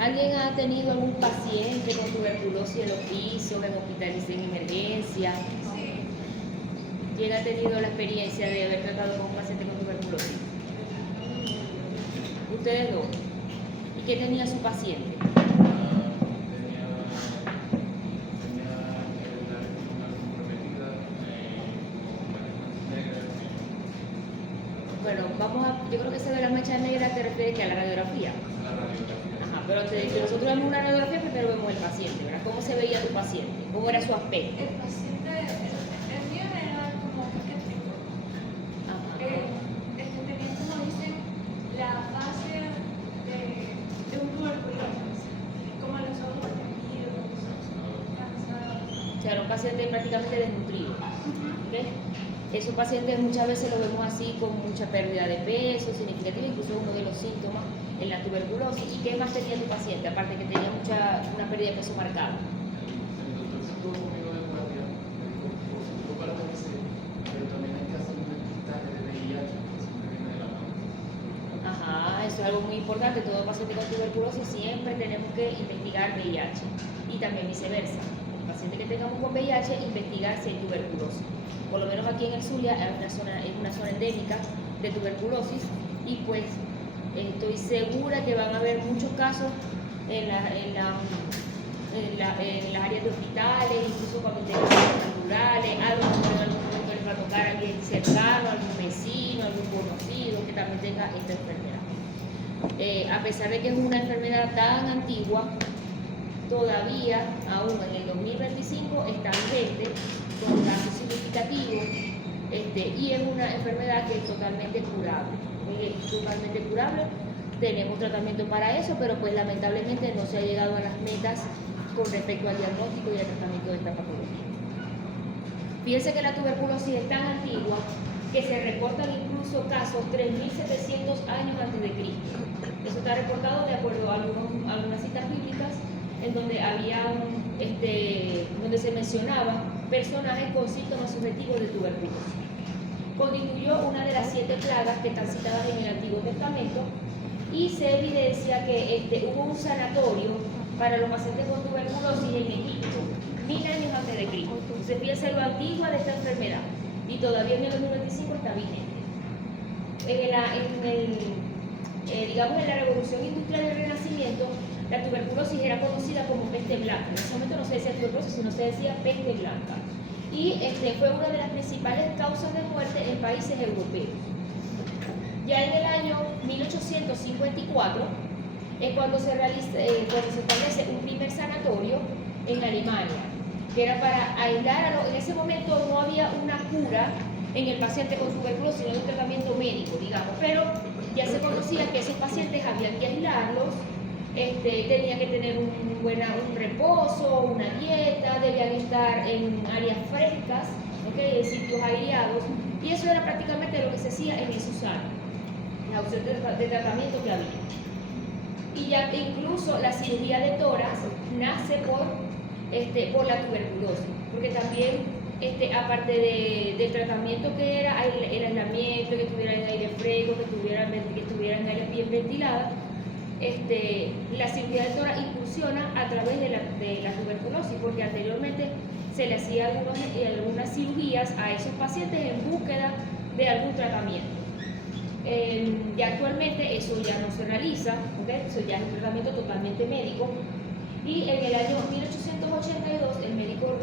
¿Alguien ha tenido algún paciente con tuberculosis en los pisos, en hospitales en emergencia? Sí. ¿Quién ha tenido la experiencia de haber tratado con un paciente con tuberculosis? Ustedes dos. ¿Y qué tenía su paciente? Bueno, yo creo que esa de las manchas negras te refiere que a la radiografía. Ajá, pero nosotros vemos una radiografía, primero vemos el paciente, ¿verdad? ¿Cómo se veía tu paciente? ¿Cómo era su aspecto? El paciente, el mío era como psiquiátrico. Ajá. Tenía, como dicen, la fase de un tuberculosis, como los ojos perdidos, cansados. O sea, era un paciente prácticamente desnutrido. ¿Okay? Esos pacientes muchas veces lo vemos así con mucha pérdida de peso significativa, incluso uno de los síntomas en la tuberculosis. ¿Y qué más tenía tu paciente? Aparte que tenía una pérdida de peso marcada. El doctor se estuvo conmigo de guardia, me dijo, positivo para TBC, pero también hay que hacer un despistaje de VIH, que siempre viene de la mano. Ajá, eso es algo muy importante. Todo paciente con tuberculosis siempre tenemos que investigar VIH y también viceversa. El paciente que tengamos con VIH, investigar si hay tuberculosis. Por lo menos aquí en el Zulia es una zona endémica de tuberculosis y pues estoy segura que van a haber muchos casos en las áreas de hospitales, incluso cuando tengan zonas rurales, algo que en algún momento les va a tocar a alguien cercano, algún vecino, algún conocido que también tenga esta enfermedad. A pesar de que es una enfermedad tan antigua, todavía, aún en el 2025, está vigente, con casos significativos, y es una enfermedad que es totalmente curable. Totalmente curable, tenemos tratamiento para eso, pero pues lamentablemente no se ha llegado a las metas con respecto al diagnóstico y al tratamiento de esta patología. Fíjense que la tuberculosis es tan antigua que se reportan incluso casos 3.700 años antes de Cristo. Eso está reportado de acuerdo a algunas citas bíblicas en donde donde se mencionaba personajes con síntomas subjetivos de tuberculosis. Constituyó una de las 7 plagas que están citadas en el Antiguo Testamento y se evidencia que hubo un sanatorio para los pacientes con tuberculosis en Egipto 1000 años antes de Cristo. Entonces fíjense lo antigua de esta enfermedad y todavía en el 2025 está vigente. Digamos en la Revolución Industrial del Renacimiento, la tuberculosis era conocida como peste blanca. En ese momento no se decía tuberculosis, sino se decía peste blanca. Y fue una de las principales causas de muerte en países europeos. Ya en el año 1854 es cuando se establece un primer sanatorio en Alemania, que era para aislar en ese momento no había una cura en el paciente con tuberculosis, sino un tratamiento médico, digamos, pero ya se conocía que esos pacientes habían que aislarlos, tenían que tener un reposo, una dieta, debían estar en áreas frescas, ¿okay? En sitios aireados, y eso era prácticamente lo que se hacía en esos años, la opción de tratamiento que había. Y ya incluso la cirugía de tórax nace por la tuberculosis, porque también aparte del tratamiento que era el aislamiento, que estuviera en aire fresco, que estuviera en áreas bien ventiladas, la cirugía de tórax incursiona a través de la tuberculosis, porque anteriormente se le hacía algunas cirugías a esos pacientes en búsqueda de algún tratamiento. Ya actualmente eso ya no se realiza, ¿okay? Eso ya es un tratamiento totalmente médico. Y en el año 1882 el médico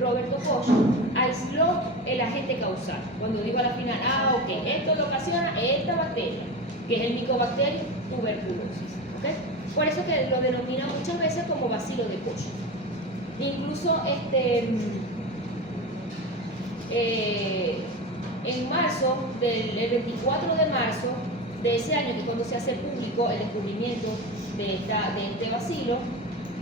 Roberto Koch aisló el agente causal, cuando dijo a la final, ok, esto lo ocasiona esta bacteria, que es el Mycobacterium tuberculosis, ¿okay? Por eso que lo denominan muchas veces como bacilo de Koch. Incluso en marzo, el 24 de marzo de ese año, que es cuando se hace público el descubrimiento de este bacilo,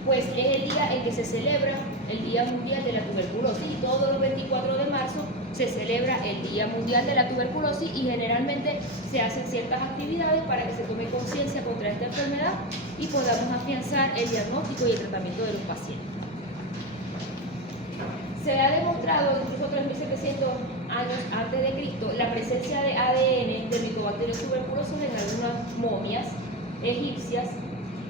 pues es el día en que se celebra el Día Mundial de la Tuberculosis, y todos los 24 de marzo se celebra el Día Mundial de la Tuberculosis, y generalmente se hacen ciertas actividades para que se tome conciencia contra esta enfermedad y podamos afianzar el diagnóstico y el tratamiento de los pacientes. Se ha demostrado, incluso 3.700 años antes de Cristo, presencia de ADN de Mycobacterium tuberculosis en algunas momias egipcias,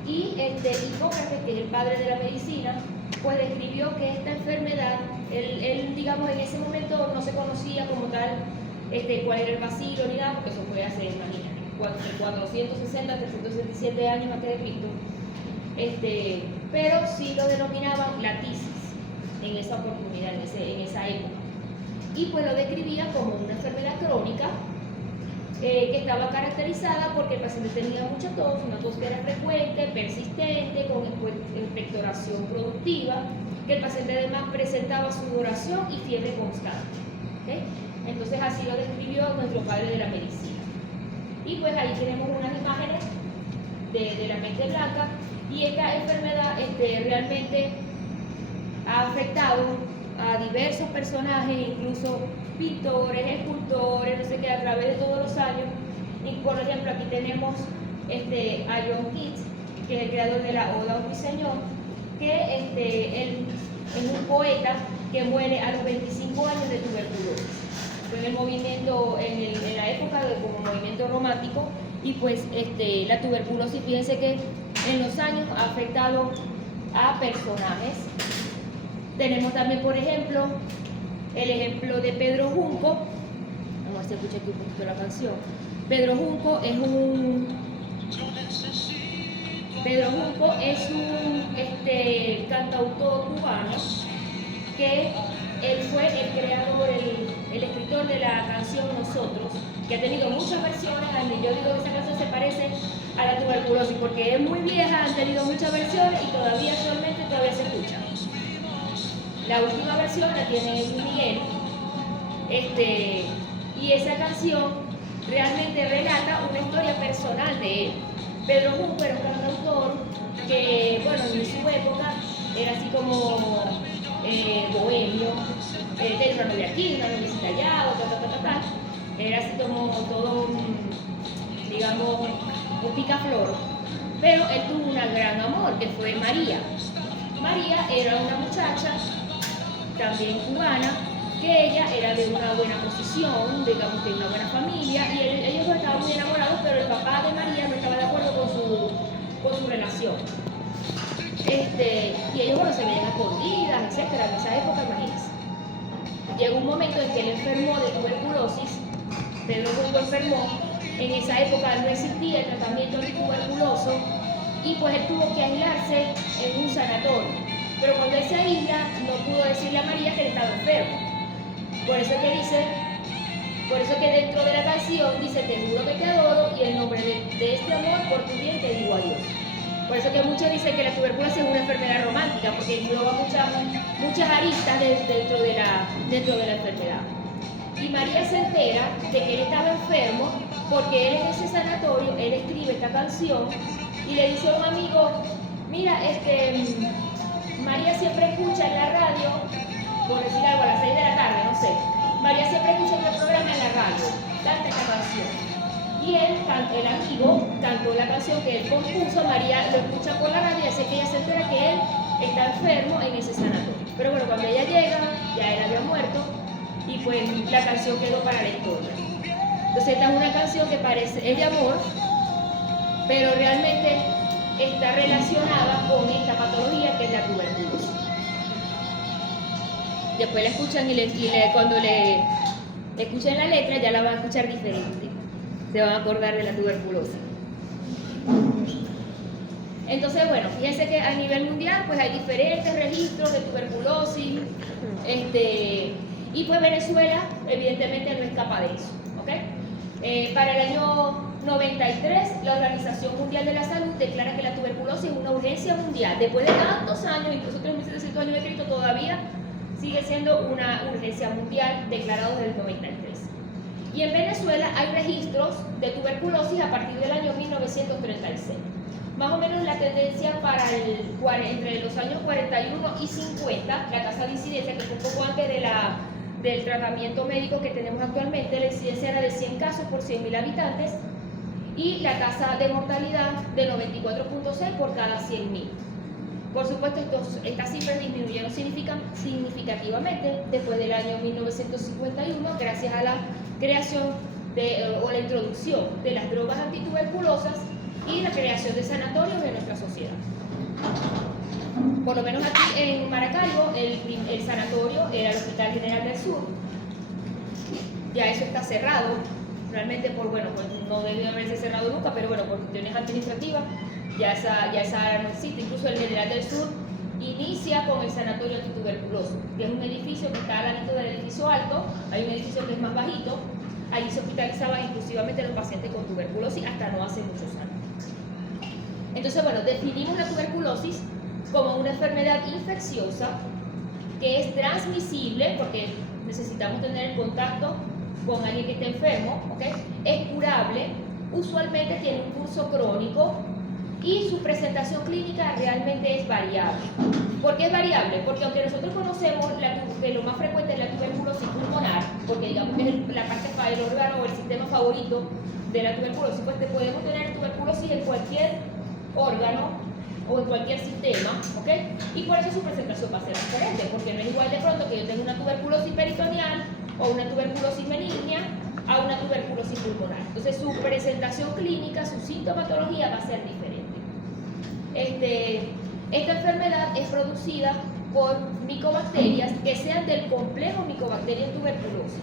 y Hipócrates, que es el padre de la medicina, pues describió que esta enfermedad, él digamos en ese momento no se conocía como tal cuál era el bacilo ni nada, porque eso fue hace, imagínate, 460, 367 años antes de Cristo, pero sí lo denominaban la tisis en esa oportunidad, en esa época. Y pues lo describía como una enfermedad crónica que estaba caracterizada porque el paciente tenía mucha tos, una tos que era frecuente, persistente, con expectoración productiva, que el paciente además presentaba sudoración y fiebre constante. ¿Okay? Entonces así lo describió nuestro padre de la medicina. Y pues ahí tenemos unas imágenes de la peste blanca, y esta enfermedad realmente ha afectado a diversos personajes, incluso pintores, escultores, no sé qué, a través de todos los años. Y por ejemplo, aquí tenemos a John Keats, que es el creador de la Oda a un Ruiseñor, que él es un poeta que muere a los 25 años de tuberculosis. Fue en el movimiento, en la época como movimiento romántico, y pues la tuberculosis, fíjense que en los años ha afectado a personajes. Tenemos también, por ejemplo, el ejemplo de Pedro Junco. Vamos a ver si escucha aquí un poquito la canción. Pedro Junco es un cantautor cubano que él fue el creador, el escritor de la canción Nosotros, que ha tenido muchas versiones. Yo digo que esa canción se parece a la tuberculosis porque es muy vieja, han tenido muchas versiones y todavía actualmente se escucha. La última versión la tiene Luis Miguel, y esa canción realmente relata una historia personal de él. Pedro Junco era un cantautor que, bueno, en su época era así como bohemio, tenía una novia aquí, una noviecita allá, era así como todo digamos, un picaflor, pero él tuvo un gran amor, que fue María. María era una muchacha también cubana, que ella era de una buena posición, digamos, de una buena familia, y ellos estaban muy enamorados, pero el papá de María no estaba de acuerdo con su relación. Y ellos, bueno, se veían escondidas, etcétera, en esa época, imagínense. Llegó un momento en que él enfermó de tuberculosis. Pedro Junco enfermó, en esa época no existía el tratamiento antuberculoso, y pues él tuvo que aislarse en un sanatorio. Pero cuando él se aísla, no pudo decirle a María que él estaba enfermo. Por eso que dentro de la canción dice: te juro que te adoro, y en nombre de este amor por tu bien te digo adiós. Por eso que muchos dicen que la tuberculosis es una enfermedad romántica, porque engloba muchas aristas dentro de la enfermedad. Y María se entera de que él estaba enfermo porque él en ese sanatorio, él escribe esta canción y le dice a un amigo: mira, María siempre escucha en la radio, por decir algo, a las 6 de la tarde, no sé. María siempre escucha el programa en la radio, canta esta canción. Y el amigo cantó la canción que él compuso, María lo escucha por la radio y hace que ella se entera que él está enfermo en ese sanatorio. Pero bueno, cuando ella llega, ya él había muerto, y pues la canción quedó para la historia. Entonces esta es una canción que es de amor, pero realmente está relacionada con esta patología que es la tuberculosis. Después la escuchan cuando le escuchan la letra ya la van a escuchar diferente. Se van a acordar de la tuberculosis. Entonces, bueno, fíjense que a nivel mundial pues hay diferentes registros de tuberculosis, y pues Venezuela evidentemente no escapa de eso, ¿ok? Para el año 93, la Organización Mundial de la Salud declara que la tuberculosis es una urgencia mundial. Después de tantos años, incluso 3.700 años de Cristo, todavía sigue siendo una urgencia mundial, declarado desde el 93. Y en Venezuela hay registros de tuberculosis a partir del año 1936. Más o menos la tendencia entre los años 41 y 50, la tasa de incidencia, que fue un poco antes del tratamiento médico que tenemos actualmente, la incidencia era de 100 casos por 100.000 habitantes, y la tasa de mortalidad de 94.6 por cada 100.000. Por supuesto, estas cifras disminuyeron significativamente después del año 1951, gracias a la creación o la introducción de las drogas antituberculosas y la creación de sanatorios en nuestra sociedad. Por lo menos aquí en Maracaibo, el sanatorio era el Hospital General del Sur. Ya eso está cerrado, realmente pues no debe haberse cerrado nunca, pero bueno, por cuestiones administrativas ya esa área no existe. Incluso el General del Sur inicia con el sanatorio antituberculoso, que es un edificio que está al ladito del edificio alto, hay un edificio que es más bajito, allí se hospitalizaban exclusivamente los pacientes con tuberculosis hasta no hace muchos años. Entonces, bueno, definimos la tuberculosis como una enfermedad infecciosa que es transmisible, porque necesitamos tener el contacto con alguien que esté enfermo, ¿okay? Es curable, usualmente tiene un curso crónico y su presentación clínica realmente es variable. ¿Por qué es variable? Porque aunque nosotros conocemos que lo más frecuente es la tuberculosis pulmonar, porque digamos que es la parte el órgano o el sistema favorito de la tuberculosis, pues podemos tener tuberculosis en cualquier órgano o en cualquier sistema, ¿ok? Y por eso su presentación va a ser diferente, porque no es igual de pronto que yo tenga una tuberculosis peritoneal o una tuberculosis benigna a una tuberculosis pulmonar. Entonces su presentación clínica, su sintomatología va a ser diferente. Esta enfermedad es producida por micobacterias que sean del complejo Mycobacterium tuberculosis,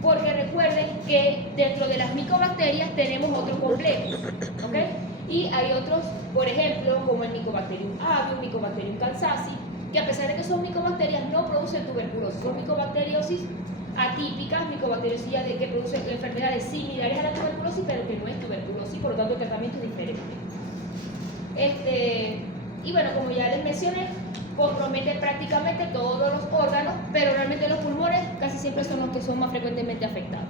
porque recuerden que dentro de las micobacterias tenemos otro complejo, ¿ok? Y hay otros, por ejemplo, como el Mycobacterium avium, Mycobacterium kansasi, que a pesar de que son micobacterias no producen tuberculosis, son micobacteriosis atípicas, micobacteriosis que producen enfermedades similares a la tuberculosis, pero que no es tuberculosis, por lo tanto el tratamiento es diferente. Y bueno, como ya les mencioné, compromete prácticamente todos los órganos, pero realmente los pulmones casi siempre son los que son más frecuentemente afectados.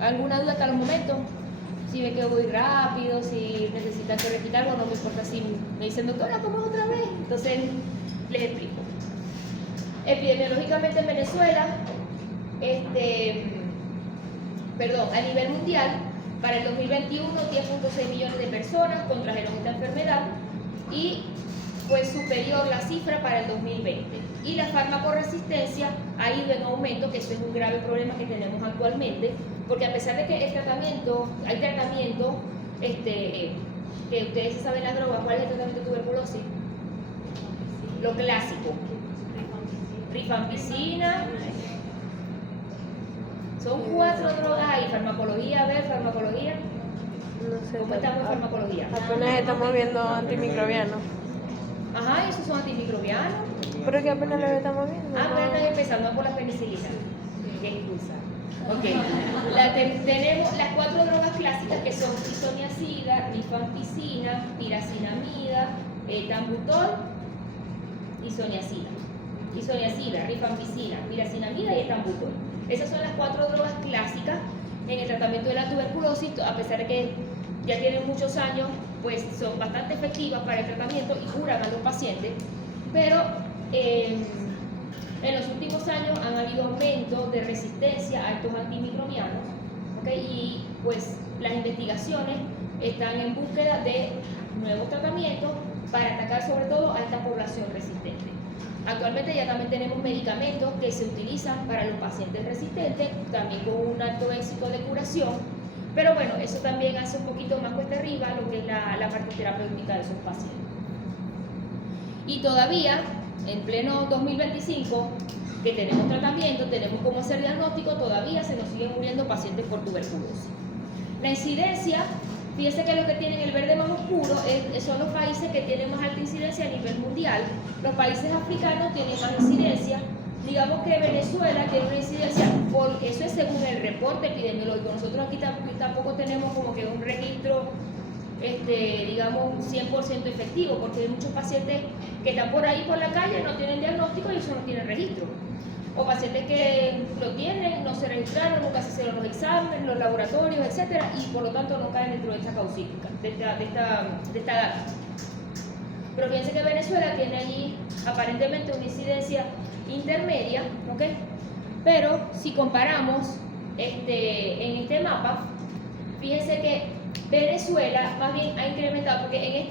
¿Alguna duda hasta los momentos? Si ven que voy rápido, si necesitan que repita algo, no me importa si me dicen, doctora, ¿cómo es otra vez? Entonces les explico. Epidemiológicamente en Venezuela, a nivel mundial, para el 2021, 10.6 millones de personas contrajeron esta enfermedad y fue superior la cifra para el 2020. Y la farmacoresistencia ha ido en aumento, que eso es un grave problema que tenemos actualmente, porque a pesar de que hay tratamiento, que ustedes saben la droga, ¿cuál es el tratamiento de tuberculosis? Lo clásico. Rifampicina. Son 4 drogas ahí, farmacología, farmacología. No sé. ¿Cómo estamos en farmacología? Apenas estamos viendo antimicrobianos. Ajá, esos son antimicrobianos. Pero que apenas lo estamos viendo. Apenas empezando por la penicilina. Qué excusa. Ok, tenemos las 4 drogas clásicas que son isoniazida, rifampicina, piracinamida, etambutol, isoniazida, rifampicina, piracinamida y etambutol. Esas son las 4 drogas clásicas en el tratamiento de la tuberculosis, a pesar de que ya tienen muchos años, pues son bastante efectivas para el tratamiento y curan a los pacientes, pero en los últimos años han habido aumentos de resistencia a estos antimicrobianos, ¿okay? Y pues las investigaciones están en búsqueda de nuevos tratamientos para atacar sobre todo a esta población resistente. Actualmente ya también tenemos medicamentos que se utilizan para los pacientes resistentes, también con un alto éxito de curación, pero bueno, eso también hace un poquito más cuesta arriba lo que es la parte terapéutica de esos pacientes. Y todavía, en pleno 2025, que tenemos tratamiento, tenemos cómo hacer diagnóstico, todavía se nos siguen muriendo pacientes por tuberculosis. La incidencia, fíjense que lo que tienen el verde más oscuro son los países que tienen más alta incidencia a nivel mundial. Los países africanos tienen más incidencia. Digamos que Venezuela tiene una incidencia, eso es según el reporte epidemiológico. Nosotros aquí tampoco tenemos como que un registro, digamos, 100% efectivo, porque hay muchos pacientes que están por ahí por la calle, no tienen diagnóstico y eso no tiene registro. O pacientes que lo tienen, no se registraron, nunca se hicieron los exámenes, los laboratorios, etcétera, y por lo tanto no caen dentro de esta causística, de esta data. Pero fíjense que Venezuela tiene allí aparentemente una incidencia intermedia, ¿ok? Pero si comparamos en este mapa, fíjense que Venezuela más bien ha incrementado, porque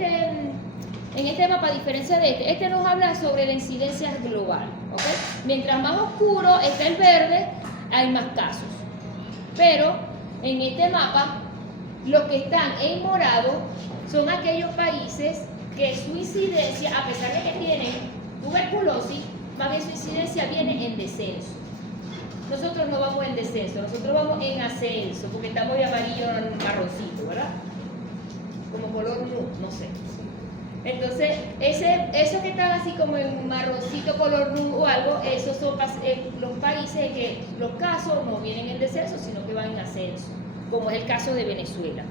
en este mapa, a diferencia de este nos habla sobre la incidencia global, ¿ok? Mientras más oscuro está el verde, hay más casos. Pero en este mapa, los que están en morado son aquellos países que su incidencia, a pesar de que tienen tuberculosis, más bien su incidencia viene en descenso. Nosotros no vamos en descenso, nosotros vamos en ascenso, porque estamos de amarillo marroncito, ¿verdad? Como color nude, no sé. Entonces, eso que están así como en marroncito, color nude o algo, esos son los países en que los casos no vienen en descenso, sino que van en ascenso, como es el caso de Venezuela.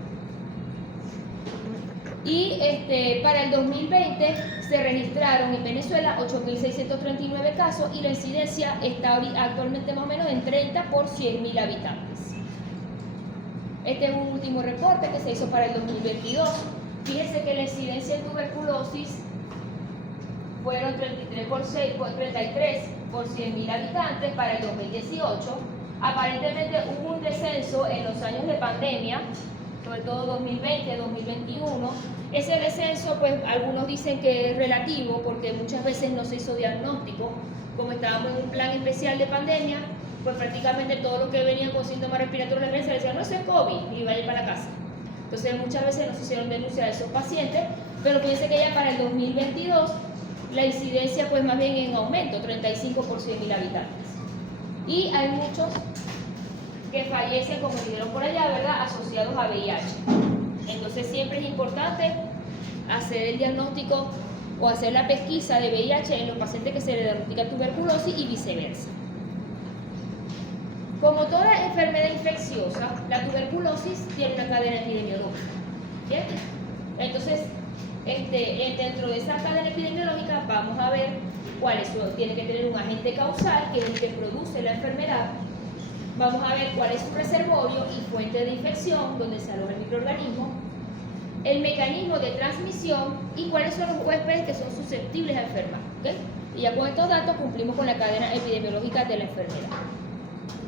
Y para el 2020 se registraron en Venezuela 8.639 casos y la incidencia está actualmente más o menos en 30 por 100.000 habitantes. Este es un último reporte que se hizo para el 2022. Fíjense que la incidencia en tuberculosis fueron 33 por 100.000 habitantes para el 2018. Aparentemente hubo un descenso en los años de pandemia, sobre todo 2020, 2021. Ese descenso, pues algunos dicen que es relativo porque muchas veces no se hizo diagnóstico. Como estábamos en un plan especial de pandemia, pues prácticamente todos los que venían con síntomas respiratorios de se decían, no, eso es COVID, y vayan para la casa. Entonces muchas veces no se hicieron denuncias de esos pacientes, pero fíjense que ya para el 2022 la incidencia pues más bien en aumento, 35 por 100.000 habitantes. Y hay muchos que fallecen, como dijeron por allá, ¿verdad?, asociados a VIH. Entonces siempre es importante hacer el diagnóstico o hacer la pesquisa de VIH en los pacientes que se le diagnostica tuberculosis y viceversa. Como toda enfermedad infecciosa, la tuberculosis tiene una cadena epidemiológica. ¿Bien? Entonces, dentro de esa cadena epidemiológica vamos a ver cuáles son. Tiene que tener un agente causal, que es el que produce la enfermedad. Vamos a ver cuál es su reservorio y fuente de infección, donde se aloja el microorganismo, el mecanismo de transmisión y cuáles son los huéspedes que son susceptibles a enfermar. ¿Okay? Y ya con estos datos cumplimos con la cadena epidemiológica de la enfermedad.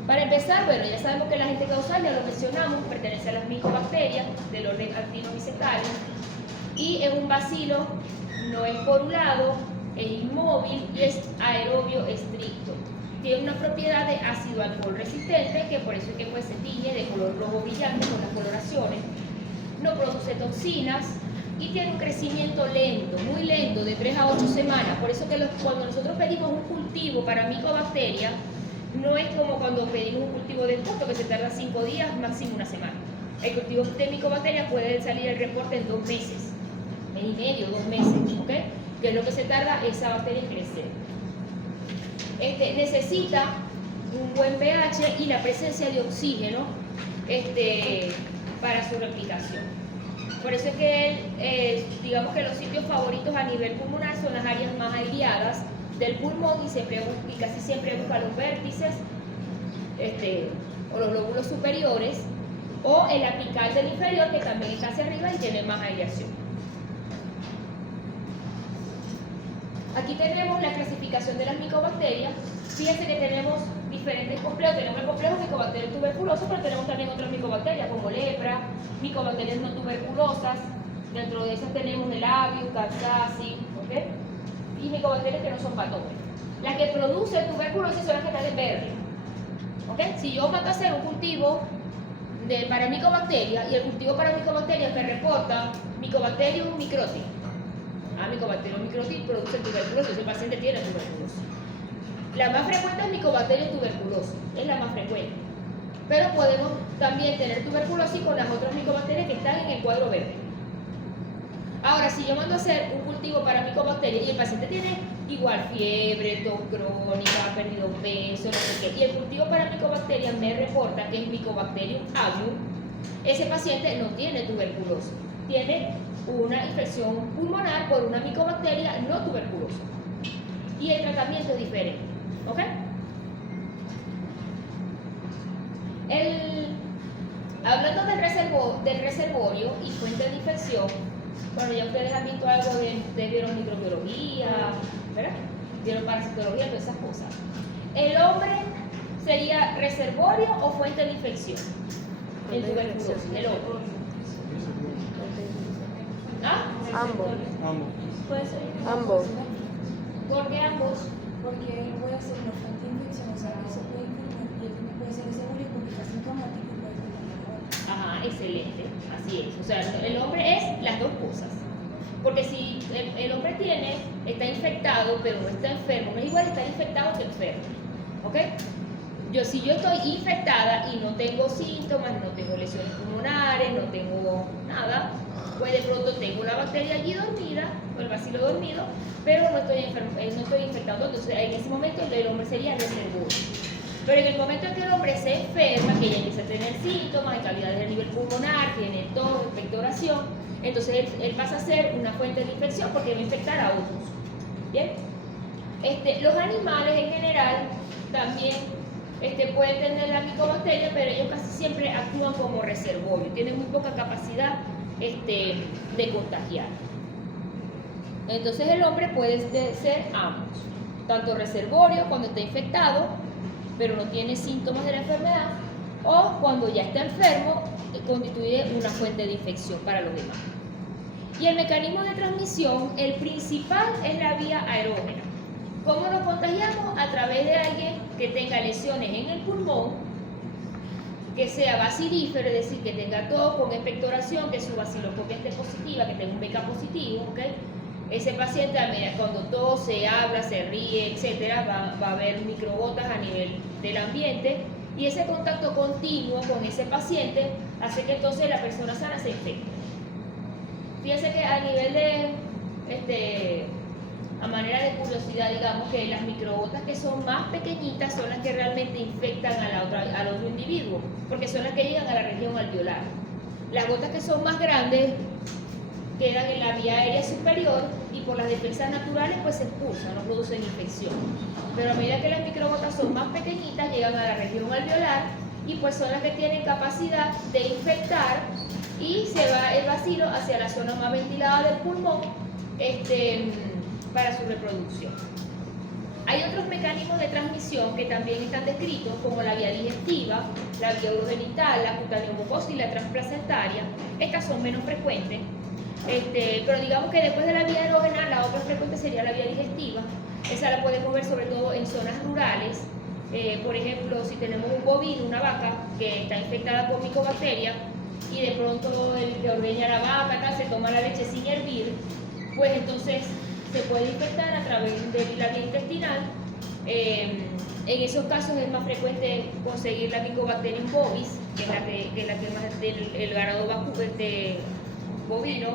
Para empezar, bueno, ya sabemos que el agente causal, ya lo mencionamos, pertenece a las micobacterias del orden actinomycetal y es un bacilo, no es porulado, es inmóvil y es aerobio estricto. Tiene una propiedad de ácido alcohol resistente, que por eso es que pues, se tiñe de color rojo brillante con las coloraciones. No produce toxinas y tiene un crecimiento lento, muy lento, de 3 a 8 semanas. Por eso que cuando nosotros pedimos un cultivo para micobacterias, no es como cuando pedimos un cultivo de esposo que se tarda 5 días, máximo una semana. El cultivo de micobacterias puede salir el reporte en 2 meses, mes y medio, 2 meses, ¿ok? Que es lo que se tarda esa bacteria en crecer. Necesita un buen pH y la presencia de oxígeno para su replicación. Por eso es que digamos que los sitios favoritos a nivel pulmonar son las áreas más aireadas del pulmón y casi siempre busca los vértices o los lóbulos superiores o el apical del inferior, que también está hacia arriba y tiene más aireación. Aquí tenemos la clasificación de las micobacterias. Fíjense que tenemos diferentes complejos. Tenemos el complejo Mycobacterium tuberculosis, pero tenemos también otras micobacterias como lepra, micobacterias no tuberculosas. Dentro de esas tenemos el Abius, Capsaicin, ¿ok? Y micobacterias que no son patógenas. Las que producen tuberculosis son las que están en verde. ¿Okay? Si yo mando a hacer un cultivo para micobacterias y el cultivo para micobacterias me reporta Mycobacterium microti. Mycobacterium microti produce tuberculosis, el paciente tiene tuberculosis. La más frecuente es Mycobacterium tuberculosis, es la más frecuente. Pero podemos también tener tuberculosis con las otras micobacterias que están en el cuadro verde. Ahora, si yo mando a hacer un cultivo para micobacterias y el paciente tiene igual fiebre, tos crónica, ha perdido peso, no sé qué, y el cultivo para micobacterias me reporta que es Mycobacterium avium, ese paciente no tiene tuberculosis, tiene una infección pulmonar por una micobacteria no tuberculosa. Y el tratamiento es diferente. ¿Ok? Hablando del reservorio y fuente de infección, bueno, ya ustedes han visto algo ustedes vieron microbiología, ¿verdad? Vieron parasitología, todas esas cosas. ¿El hombre sería reservorio o fuente de infección? En tuberculosis, el hombre. ¿Ah? Ambos. Puede ser. Ambos. ¿Por qué ambos? Porque él puede ser una fuente de infección, o sea, que se puede enfermar y él también puede ser reservorio porque está sintomático Así es. O sea, el hombre es las dos cosas. Porque si el hombre está infectado, pero no está enfermo, no es igual estar infectado que enfermo. ¿Ok? Si yo estoy infectada y no tengo síntomas, no tengo lesiones pulmonares, no tengo nada, pues de pronto tengo la bacteria allí dormida, o el bacilo dormido, pero no estoy infectando. Entonces, en ese momento el hombre sería reservorio. Pero en el momento en que el hombre se enferma, que ya empieza a tener síntomas, cavidades de nivel pulmonar, tiene tos, expectoración, entonces él pasa a ser una fuente de infección porque va a infectar a otros. ¿Bien? Los animales en general también pueden tener la micobacteria, pero ellos casi siempre actúan como reservorio, tienen muy poca capacidad de contagiar. Entonces el hombre puede ser ambos, tanto reservorio cuando está infectado, pero no tiene síntomas de la enfermedad, o cuando ya está enfermo, constituye una fuente de infección para los demás. Y el mecanismo de transmisión, el principal es la vía aerógena. ¿Cómo nos contagiamos? A través de alguien que tenga lesiones en el pulmón, que sea bacilífero, es decir, que tenga tos con expectoración, que su baciloscopia esté positiva, que tenga un BK positivo, ¿ok? Ese paciente, cuando tose, habla, se ríe, etcétera, va a haber microgotas a nivel del ambiente, y ese contacto continuo con ese paciente hace que entonces la persona sana se infecte. Fíjense que a nivel a manera de curiosidad, digamos que las microgotas que son más pequeñitas son las que realmente infectan al otro individuo, porque son las que llegan a la región alveolar. Las gotas que son más grandes quedan en la vía aérea superior y por las defensas naturales pues se expulsan, no producen infección. Pero a medida que las microgotas son más pequeñitas, llegan a la región alveolar y pues son las que tienen capacidad de infectar y se va el bacilo hacia la zona más ventilada del pulmón para su reproducción. Hay otros mecanismos de transmisión que también están descritos, como la vía digestiva, la vía urogenital, la cutáneo-mucosa y la transplacentaria. Estas son menos frecuentes, pero digamos que después de la vía aerógena, la otra frecuente sería la vía digestiva. Esa la podemos ver sobre todo en zonas rurales. Por ejemplo, si tenemos un bovino, una vaca que está infectada por micobacteria y de pronto el que ordeña la vaca se toma la leche sin hervir, pues entonces se puede infectar a través de la vía intestinal. En esos casos es más frecuente conseguir la Mycobacterium bovis, que es la que más del ganado bovino,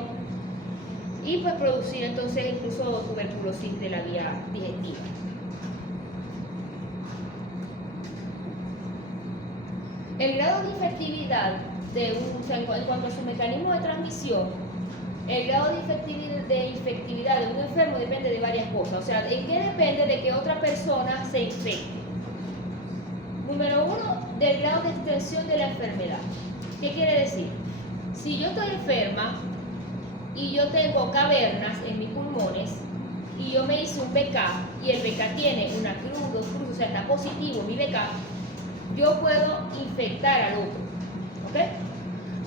y pues producir entonces incluso tuberculosis de la vía digestiva. El grado de infectividad en cuanto a su mecanismo de transmisión, el grado de infectividad de un enfermo depende de varias cosas. O sea, ¿en qué depende de que otra persona se infecte? Número uno, del grado de extensión de la enfermedad. ¿Qué quiere decir? Si yo estoy enferma y yo tengo cavernas en mis pulmones y yo me hice un BK y el BK tiene una cruz, dos cruces, o sea, está positivo mi BK, yo puedo infectar al otro. ¿Ok?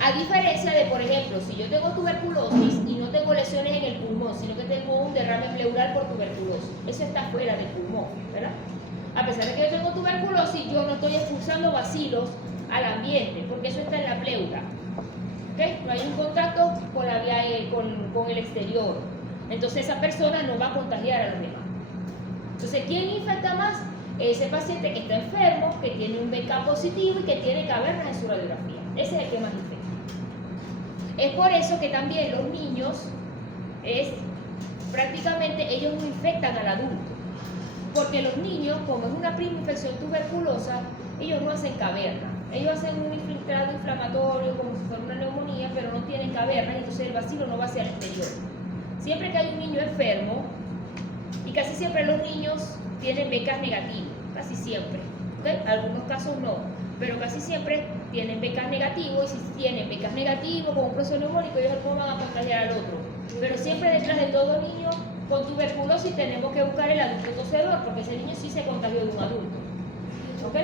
A diferencia de, por ejemplo, si yo tengo tuberculosis y no tengo lesiones en el pulmón, sino que tengo un derrame pleural por tuberculosis, eso está fuera del pulmón, ¿verdad? A pesar de que yo tengo tuberculosis, yo no estoy expulsando bacilos al ambiente, porque eso está en la pleura. ¿Okay? No hay un contacto con la vía, con el exterior. Entonces esa persona no va a contagiar a los demás. Entonces, ¿quién infecta más? Ese paciente que está enfermo, que tiene un BK positivo y que tiene cavernas en su radiografía. Ese es el que más infecta. Es por eso que también los niños, prácticamente ellos no infectan al adulto. Porque los niños, como es una prima infección tuberculosa, ellos no hacen caverna. Ellos hacen un infiltrado inflamatorio como si fuera una neumonía, pero no tienen cavernas, entonces el bacilo no va hacia el exterior. Siempre que hay un niño enfermo, y casi siempre los niños tienen BK negativos, casi siempre. ¿Okay? Algunos casos no, pero casi siempre tienen BK negativos, y si tienen BK negativos con un proceso neumónico, ellos no van a contagiar al otro. Pero siempre detrás de todo niño con tuberculosis tenemos que buscar el adulto tosedor, porque ese niño sí se contagió de un adulto. ¿Ok?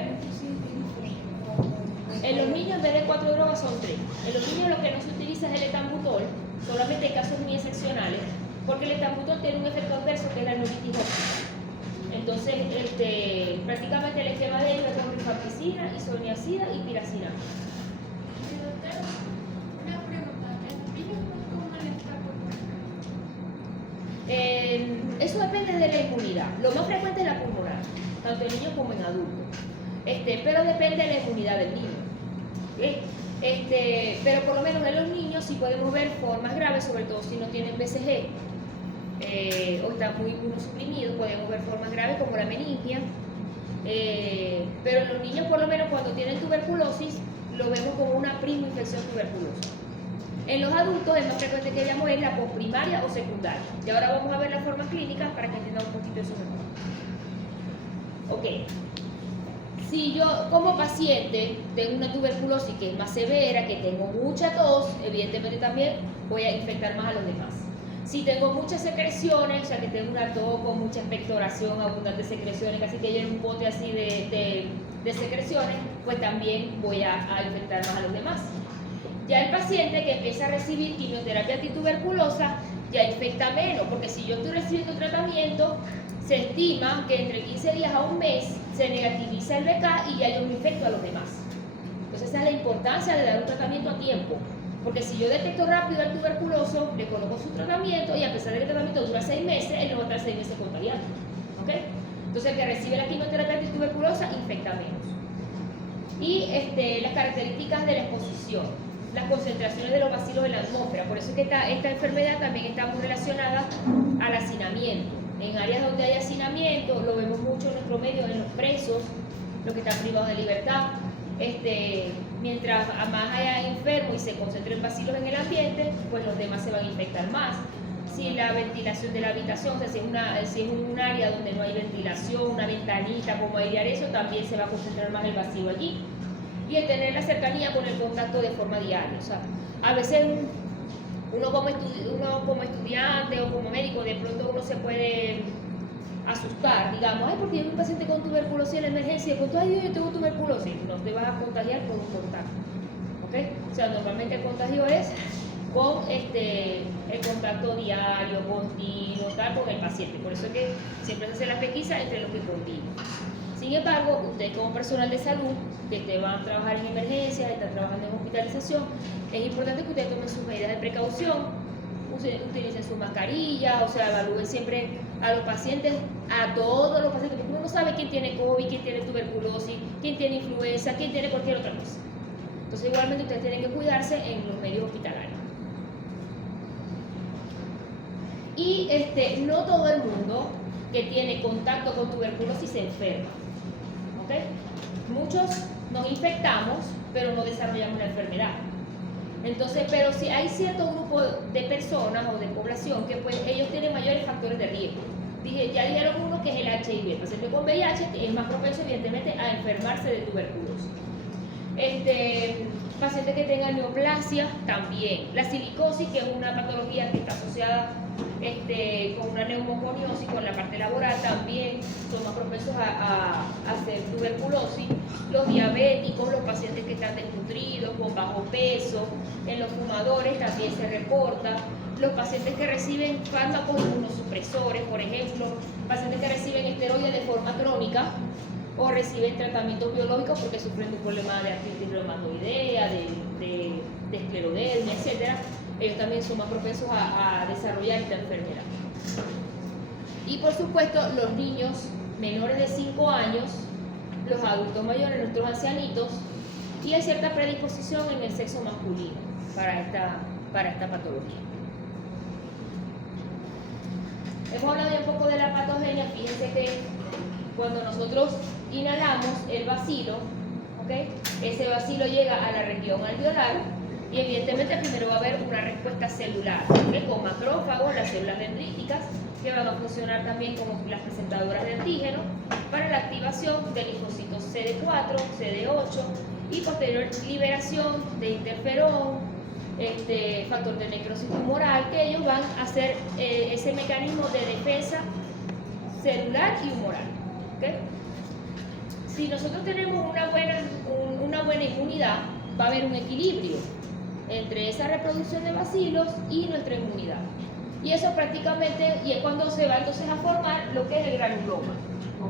En los niños en vez de 4 drogas son 3. En los niños lo que no se utiliza es el etambutol, solamente en casos muy excepcionales, porque el etambutol tiene un efecto adverso que es la neuritis óptica. Entonces, prácticamente el esquema de ellos es con rifampicina, isoniazida y piracina. Una pregunta. Eso depende de la inmunidad. Lo más frecuente es la pulmonar, tanto en niños como en adultos. Pero depende de la inmunidad del niño. ¿Ok? Pero por lo menos en los niños sí podemos ver formas graves, sobre todo si no tienen BCG o están muy inmunosuprimidos, podemos ver formas graves como la meningia. Pero en los niños, por lo menos cuando tienen tuberculosis, lo vemos como una primoinfección tuberculosa. En los adultos es más frecuente que veamos es la posprimaria o secundaria. Y ahora vamos a ver las formas clínicas para que entiendan un poquito eso mejor. Ok. Si yo como paciente tengo una tuberculosis que es más severa, que tengo mucha tos, evidentemente también voy a infectar más a los demás. Si tengo muchas secreciones, o sea que tengo una tos con mucha expectoración, abundantes secreciones, casi que lleno un bote así de secreciones, pues también voy a infectar más a los demás. Ya el paciente que empieza a recibir quimioterapia antituberculosa ya infecta menos, porque si yo estoy recibiendo tratamiento, se estima que entre 15 días a un mes se negativiza el BK y ya yo me infecto a los demás. Entonces esa es la importancia de dar un tratamiento a tiempo, porque si yo detecto rápido al tuberculoso, le coloco su tratamiento y a pesar de que el tratamiento dura 6 meses, él no va a estar 6 meses contagiado. ¿Ok? Entonces el que recibe la quimioterapia antituberculosa infecta menos. Y las características de la exposición. Las concentraciones de los bacilos en la atmósfera. Por eso es que esta enfermedad también está muy relacionada al hacinamiento. En áreas donde hay hacinamiento, lo vemos mucho en nuestro medio, en los presos, los que están privados de libertad. Mientras más haya enfermos y se concentren bacilos en el ambiente, pues los demás se van a infectar más. Si la ventilación de la habitación, o sea, si es un área donde no hay ventilación, una ventanita, como airear eso, también se va a concentrar más el bacilo allí. Y el tener la cercanía con el contacto de forma diaria. O sea, a veces uno como estudiante o como médico, de pronto uno se puede asustar, digamos, ay, porque yo vi un paciente con tuberculosis en la emergencia, y de pronto, ay, yo tengo tuberculosis. No te vas a contagiar por un contacto. ¿Ok? O sea, normalmente el contagio es con el contacto diario, continuo, tal, con el paciente. Por eso es que siempre se hace la pesquisa entre los que conviven. Sin embargo, usted como personal de salud, que te van a trabajar en emergencias, están trabajando en hospitalización, es importante que ustedes tomen sus medidas de precaución, utilicen su mascarilla, o sea, evalúen siempre a los pacientes, a todos los pacientes, porque uno no sabe quién tiene COVID, quién tiene tuberculosis, quién tiene influenza, quién tiene cualquier otra cosa. Entonces, igualmente ustedes tienen que cuidarse en los medios hospitalarios. Y no todo el mundo que tiene contacto con tuberculosis se enferma. ¿Okay? Muchos nos infectamos, pero no desarrollamos la enfermedad. Entonces, pero si hay cierto grupo de personas o de población que pues ellos tienen mayores factores de riesgo. Ya dijeron uno que es el HIV. El paciente con VIH es más propenso, evidentemente, a enfermarse de tuberculosis. Pacientes que tengan neoplasia también. La silicosis, que es una patología que está asociada con una neumoconiosis, con la parte laboral, también son más propensos a hacer tuberculosis. Los diabéticos, los pacientes que están desnutridos, con bajo peso, en los fumadores también se reporta. Los pacientes que reciben fármacos inmunosupresores, por ejemplo, pacientes que reciben esteroides de forma crónica o reciben tratamientos biológicos porque sufren de un problema de artritis reumatoidea, de esclerodermia, etc. Ellos también son más propensos a desarrollar esta enfermedad. Y por supuesto, los niños menores de 5 años, los adultos mayores, nuestros ancianitos, y hay cierta predisposición en el sexo masculino para esta patología. Hemos hablado ya un poco de la patogenia. Fíjense que cuando nosotros inhalamos el bacilo, ¿okay? Ese bacilo llega a la región alveolar y evidentemente primero va a haber una respuesta celular, ¿okay? Con macrófagos, las células dendríticas, que van a funcionar también como las presentadoras de antígeno para la activación de linfocitos CD4, CD8 y posterior liberación de interferón, factor de necrosis tumoral, que ellos van a hacer ese mecanismo de defensa celular y humoral. ¿Okay? Si nosotros tenemos una buena inmunidad, va a haber un equilibrio entre esa reproducción de bacilos y nuestra inmunidad. Y eso prácticamente, y es cuando se va entonces a formar lo que es el granuloma.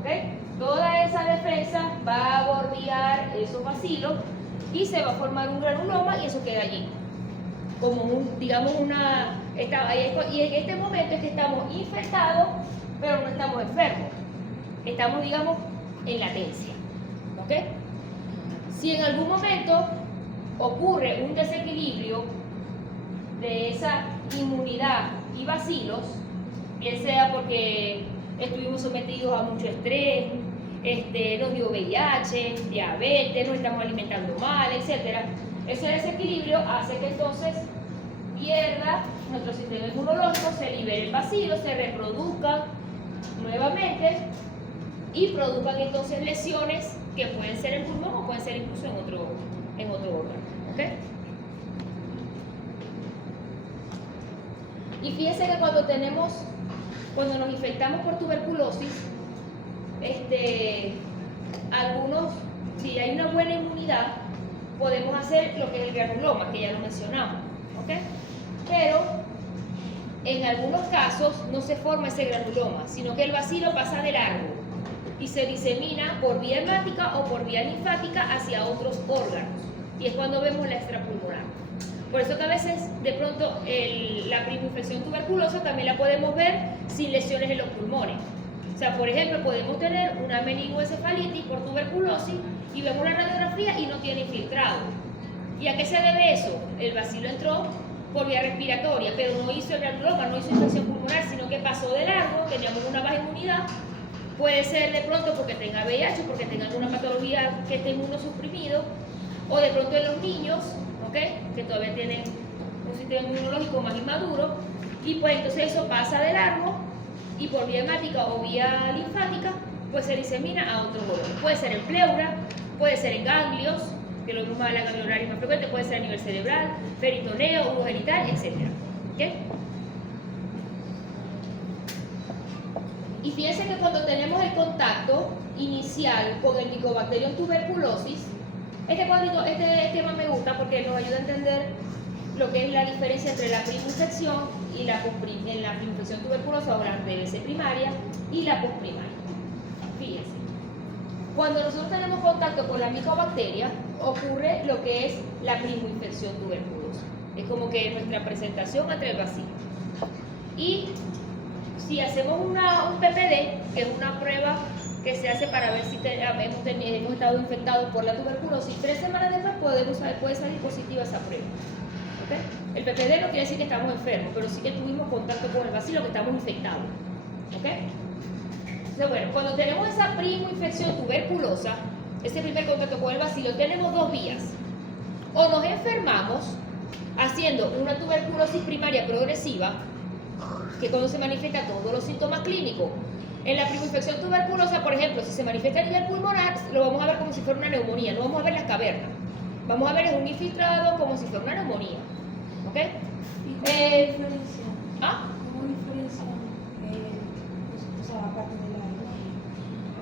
¿Okay? Toda esa defensa va a bordear esos bacilos y se va a formar un granuloma y eso queda allí. como digamos y en este momento es que estamos infectados, pero no estamos enfermos. Estamos, digamos, en latencia. ¿Ok? Si en algún momento ocurre un desequilibrio de esa inmunidad y bacilos, bien sea porque estuvimos sometidos a mucho estrés, nos dio VIH, diabetes, nos estamos alimentando mal, etc. Ese desequilibrio hace que entonces pierda nuestro sistema inmunológico, se libere el bacilo, se reproduzca nuevamente y produzcan entonces lesiones que pueden ser en pulmón o pueden ser incluso en otro órgano. ¿Ok? Y fíjense que cuando nos infectamos por tuberculosis, si hay una buena inmunidad, podemos hacer lo que es el granuloma, que ya lo mencionamos, ¿ok? Pero en algunos casos no se forma ese granuloma, sino que el bacilo pasa de largo y se disemina por vía hemática o por vía linfática hacia otros órganos, y es cuando vemos la extrapulmonar. Por eso que a veces, de pronto, la primoinfección tuberculosa también la podemos ver sin lesiones en los pulmones. O sea, por ejemplo, podemos tener una meningoencefalitis por tuberculosis y vemos la radiografía y no tiene infiltrado. ¿Y a qué se debe eso? El bacilo entró por vía respiratoria, pero no hizo el granuloma, no hizo infección pulmonar, sino que pasó de largo, teníamos una baja inmunidad. Puede ser de pronto porque tenga VIH, porque tenga alguna patología que esté inmunosuprimido, o de pronto en los niños, ¿ok? Que todavía tienen un sistema inmunológico más inmaduro, y pues entonces eso pasa de largo y por vía hemática o vía linfática pues se disemina a otros órganos. Puede ser en pleura, puede ser en ganglios, que lo mismo la ganglionaria más frecuente, puede ser a nivel cerebral, peritoneo, urogenital, etc. ¿Okay? Y fíjense que cuando tenemos el contacto inicial con el Mycobacterium tuberculosis, este tema me gusta porque nos ayuda a entender lo que es la diferencia entre la primoinfección y la primoinfección tuberculosa o la TBC primaria y la postprimaria. Fíjense, cuando nosotros tenemos contacto con la micobacteria, ocurre lo que es la primoinfección tuberculosa. Es como que nuestra presentación ante el bacilo. Y si hacemos un PPD, que es una prueba que se hace para ver si hemos estado infectados por la tuberculosis, 3 semanas después puede salir positiva esa prueba. ¿Okay? El PPD no quiere decir que estamos enfermos, pero sí que tuvimos contacto con el bacilo, que estamos infectados. ¿Okay? Entonces, bueno, cuando tenemos esa primoinfección tuberculosa, ese primer contacto con el bacilo, tenemos 2 vías. O nos enfermamos haciendo una tuberculosis primaria progresiva, que cuando se manifiesta todos los síntomas clínicos. En la primoinfección tuberculosa, por ejemplo, si se manifiesta a nivel pulmonar, lo vamos a ver como si fuera una neumonía, no vamos a ver las cavernas. Vamos a ver un infiltrado como si fuera una neumonía. ¿Ok? ¿Y cómo diferencia? ¿Ah? ¿Cómo diferencia? O sea, aparte de la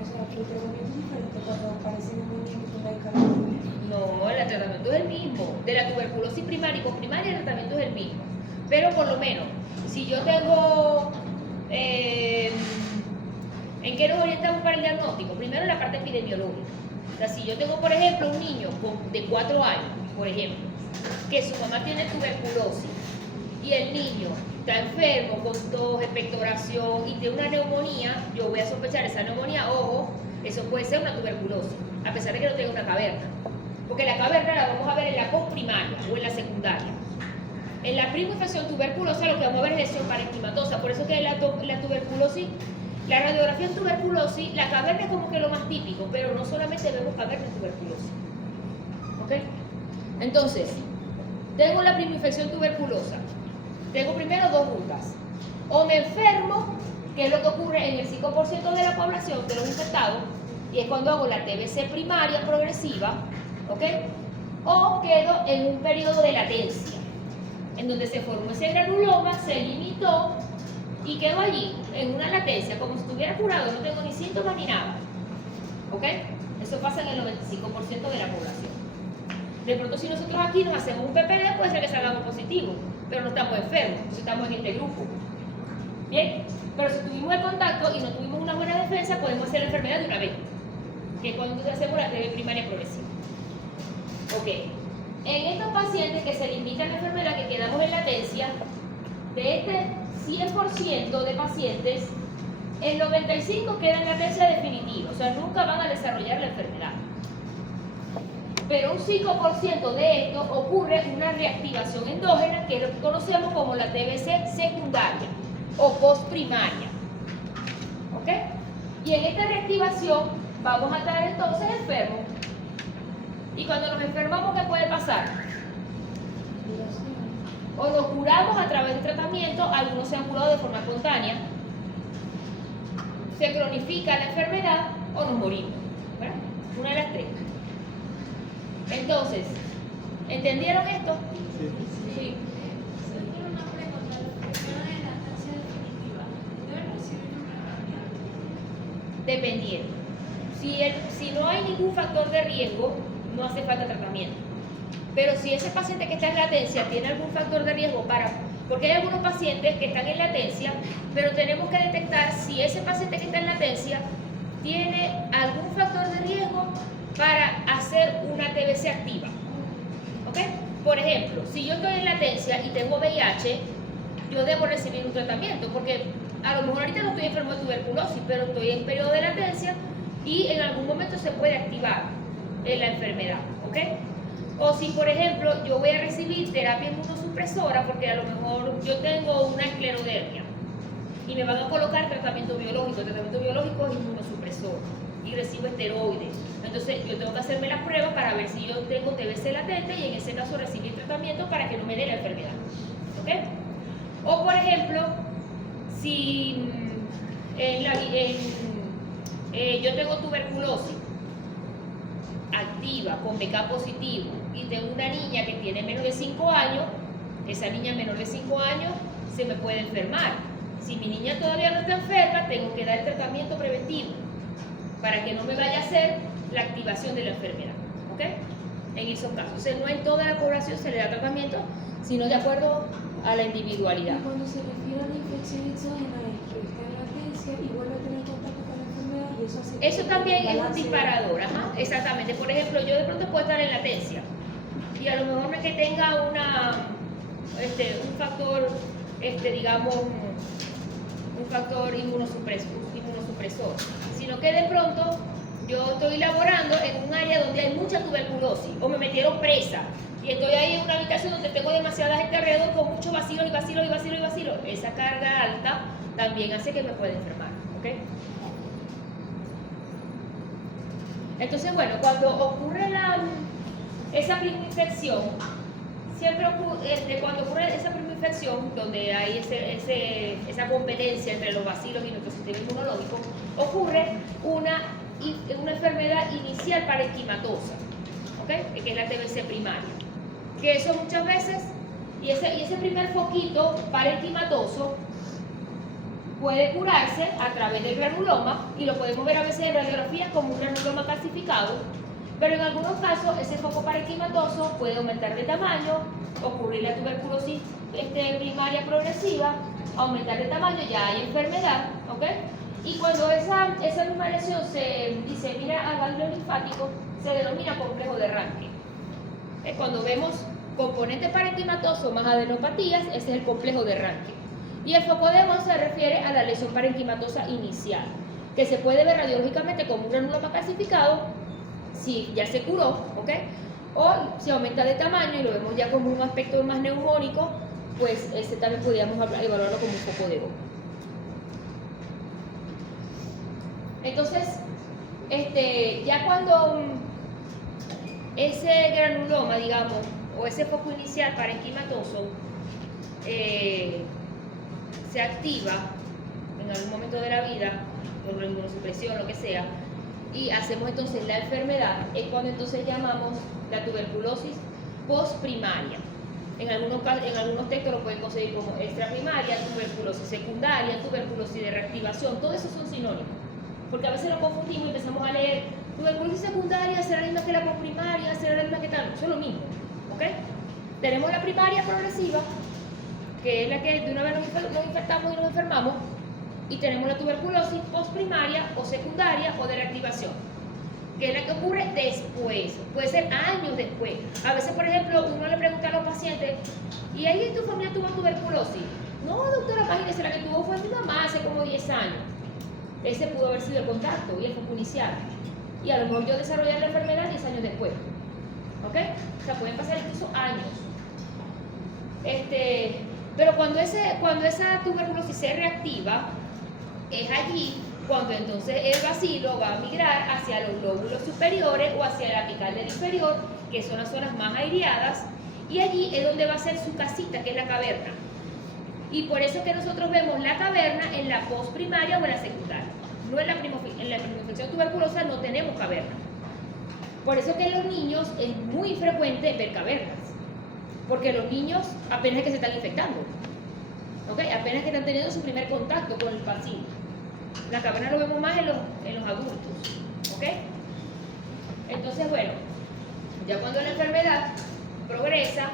o sea, que el tratamiento es diferente cuando aparece neumonía que tenga el carácter. No, el tratamiento es el mismo. De la tuberculosis primaria y postprimaria el tratamiento es el mismo. Pero por lo menos, si yo tengo... ¿en qué nos orientamos para el diagnóstico? Primero la parte epidemiológica. O sea, si yo tengo, por ejemplo, un niño de 4 años, por ejemplo, que su mamá tiene tuberculosis y el niño está enfermo con tos, expectoración y tiene una neumonía, yo voy a sospechar esa neumonía, ojo, eso puede ser una tuberculosis, a pesar de que no tenga una caverna. Porque la caverna la vamos a ver en la postprimaria o en la secundaria. En la primoinfección tuberculosa lo que vamos a ver es lesión parenquimatosa, por eso que la tuberculosis, la radiografía en tuberculosis, la caverna es como que lo más típico, pero no solamente vemos caverna en tuberculosis. ¿Ok? Entonces, tengo la primoinfección tuberculosa. Tengo primero 2 rutas. O me enfermo, que es lo que ocurre en el 5% de la población de los infectados, y es cuando hago la TBC primaria progresiva, ¿ok? O quedo en un periodo de latencia, en donde se formó ese granuloma, se limitó, y quedo allí, en una latencia, como si estuviera curado, no tengo ni síntomas ni nada. ¿Ok? Eso pasa en el 95% de la población. De pronto, si nosotros aquí nos hacemos un PPD, puede ser que salgamos positivos, pero no estamos enfermos, entonces estamos en este grupo. Bien, pero si tuvimos el contacto y no tuvimos una buena defensa, podemos hacer la enfermedad de una vez, que es cuando hacemos la TB primaria progresiva. Ok. En estos pacientes que se limitan a la enfermedad, que quedamos en latencia, de este 100% de pacientes, el 95% queda en latencia definitiva, o sea, nunca van a desarrollar la enfermedad. Pero un 5% de esto ocurre una reactivación endógena, que es lo que conocemos como la TBC secundaria o postprimaria. ¿Ok? Y en esta reactivación vamos a estar entonces enfermos. Y cuando nos enfermamos, ¿qué puede pasar? O nos curamos a través del tratamiento, algunos se han curado de forma espontánea, se cronifica la enfermedad o nos morimos. ¿Verdad? Una de las tres. Entonces, ¿entendieron esto? Sí. Solo una pregunta, la enfermedad de lactancia definitiva, ¿debe recibir una terapia? Dependiendo. Si no hay ningún factor de riesgo, no hace falta tratamiento. Pero si ese paciente que está en latencia tiene algún factor de riesgo porque hay algunos pacientes que están en latencia, pero tenemos que detectar si ese paciente que está en latencia tiene algún factor de riesgo para hacer una TBC activa. ¿Ok? Por ejemplo, si yo estoy en latencia y tengo VIH, yo debo recibir un tratamiento, porque a lo mejor ahorita no estoy enfermo de tuberculosis, pero estoy en periodo de latencia y en algún momento se puede activar la enfermedad. ¿Ok? O si, por ejemplo, yo voy a recibir terapia inmunosupresora, porque a lo mejor yo tengo una esclerodermia y me van a colocar tratamiento biológico. El tratamiento biológico es inmunosupresor y recibo esteroides. Entonces yo tengo que hacerme las pruebas para ver si yo tengo TBC latente y en ese caso recibir tratamiento para que no me dé la enfermedad. ¿Ok? O por ejemplo, si yo tengo tuberculosis activa con BK positivo y tengo una niña que tiene menos de 5 años, esa niña menor de 5 años se me puede enfermar. Si mi niña todavía no está enferma, tengo que dar el tratamiento preventivo para que no me vaya a hacer la activación de la enfermedad. ¿Ok? En esos casos. O sea, no en toda la población se le da tratamiento, sino de acuerdo a la individualidad. Y cuando se refiere a la infección exógena, que está en latencia y vuelve a tener contacto con la enfermedad, y eso hace que Eso también es un balance. disparador, ajá, exactamente. Por ejemplo, yo de pronto puedo estar en latencia y a lo mejor no es que tenga un factor, digamos, un factor inmunosupresor, sino que de pronto yo estoy laborando en un área donde hay mucha tuberculosis o me metieron presa y estoy ahí en una habitación donde tengo demasiada gente alrededor con muchos bacilos y bacilos y bacilos y bacilos. Esa carga alta también hace que me pueda enfermar. ¿Ok? Entonces, bueno, cuando ocurre esa primera infección, siempre ocurre, cuando ocurre esa primera infección, donde hay esa competencia entre los bacilos y nuestro sistema inmunológico, ocurre una enfermedad inicial parenquimatosa, ¿ok? Que es la TBC primaria. Que eso muchas veces, y ese primer foquito parenquimatoso puede curarse a través del granuloma, y lo podemos ver a veces en radiografía como un granuloma calcificado, pero en algunos casos ese foco parenquimatoso puede aumentar de tamaño, ocurrir la tuberculosis primaria progresiva, aumentar de tamaño, ya hay enfermedad, ¿ok? Y cuando esa misma lesión se disemina al ganglio linfático, se denomina complejo de Ranke. Cuando vemos componente parenquimatoso más adenopatías, ese es el complejo de Ranke. Y el foco de Von se refiere a la lesión parenquimatosa inicial, que se puede ver radiológicamente como un granuloma calcificado, si ya se curó, ¿ok? O si aumenta de tamaño y lo vemos ya como un aspecto más neumónico, pues ese también podríamos evaluarlo como un foco de Von. Entonces, ya cuando ese granuloma, digamos, o ese foco inicial parenquimatoso se activa en algún momento de la vida, por la inmunosupresión, lo que sea, y hacemos entonces la enfermedad, es cuando entonces llamamos la tuberculosis postprimaria. En algunos textos lo pueden conseguir como extraprimaria, tuberculosis secundaria, tuberculosis de reactivación, todo eso son sinónimos. Porque a veces lo confundimos y empezamos a leer tuberculosis secundaria será la misma que la postprimaria, será la misma que tal, eso es lo mismo, ¿ok? Tenemos la primaria progresiva, que es la que de una vez nos infectamos y nos enfermamos, y tenemos la tuberculosis postprimaria o secundaria o de reactivación. que es la que ocurre después, puede ser años después. A veces, por ejemplo, uno le pregunta a los pacientes, ¿y alguien en tu familia tuvo tuberculosis? No, doctora, imagínese, la que tuvo fue mi mamá hace como 10 años. Ese pudo haber sido el contacto y el foco inicial. Y a lo mejor yo desarrollé la enfermedad 10 años después. ¿Ok? O sea, pueden pasar incluso años. Pero cuando esa tuberculosis se reactiva, es allí cuando entonces el bacilo va a migrar hacia los lóbulos superiores o hacia el apical del inferior, que son las zonas más aireadas, y allí es donde va a ser su casita, que es la caverna. Y por eso que nosotros vemos la caverna en la postprimaria o en la secundaria. No en la primoinfección tuberculosa no tenemos caverna. Por eso que en los niños es muy frecuente ver cavernas. Porque los niños apenas que se están infectando. ¿Ok? Apenas que están teniendo su primer contacto con el bacilo. La caverna lo vemos más en los adultos. ¿Ok? Entonces, bueno, ya cuando la enfermedad progresa,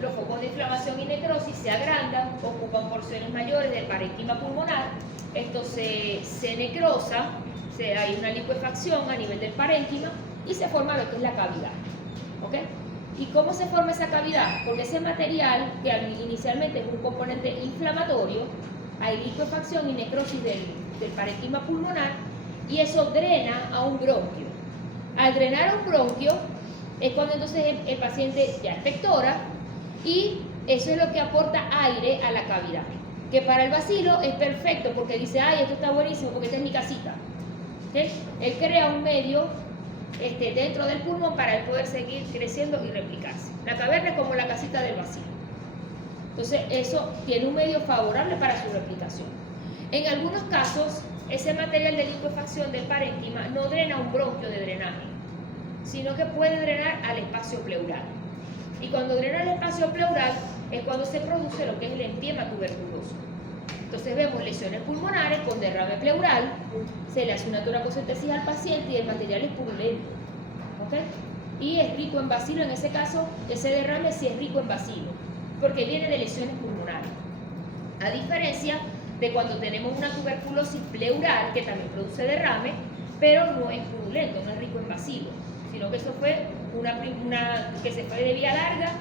los focos de inflamación y necrosis se agrandan, ocupan porciones mayores del parénquima pulmonar, esto se necrosa, hay una licuefacción a nivel del parénquima y se forma lo que es la cavidad. ¿Ok? ¿Y cómo se forma esa cavidad? Porque ese material, que inicialmente es un componente inflamatorio, hay licuefacción y necrosis del parénquima pulmonar y eso drena a un bronquio. Al drenar a un bronquio es cuando entonces el paciente ya expectora y eso es lo que aporta aire a la cavidad. Que para el bacilo es perfecto porque dice, ay, esto está buenísimo porque esta es mi casita. ¿Sí? Él crea un medio dentro del pulmón para él poder seguir creciendo y replicarse. La caverna es como la casita del bacilo. Entonces, eso tiene un medio favorable para su replicación. En algunos casos, ese material de licuefacción del parénquima no drena un bronquio de drenaje, sino que puede drenar al espacio pleural. Y cuando drena al espacio pleural es cuando se produce lo que es el empiema tuberculoso. Entonces vemos lesiones pulmonares con derrame pleural, se le hace una toracocentesis al paciente y el material es purulento. ¿Ok? Y es rico en bacilo, en ese caso, ese derrame sí es rico en bacilo, porque viene de lesiones pulmonares. A diferencia de cuando tenemos una tuberculosis pleural, que también produce derrame, pero no es purulento, no es rico en bacilo, sino que eso fue una que se fue de vía larga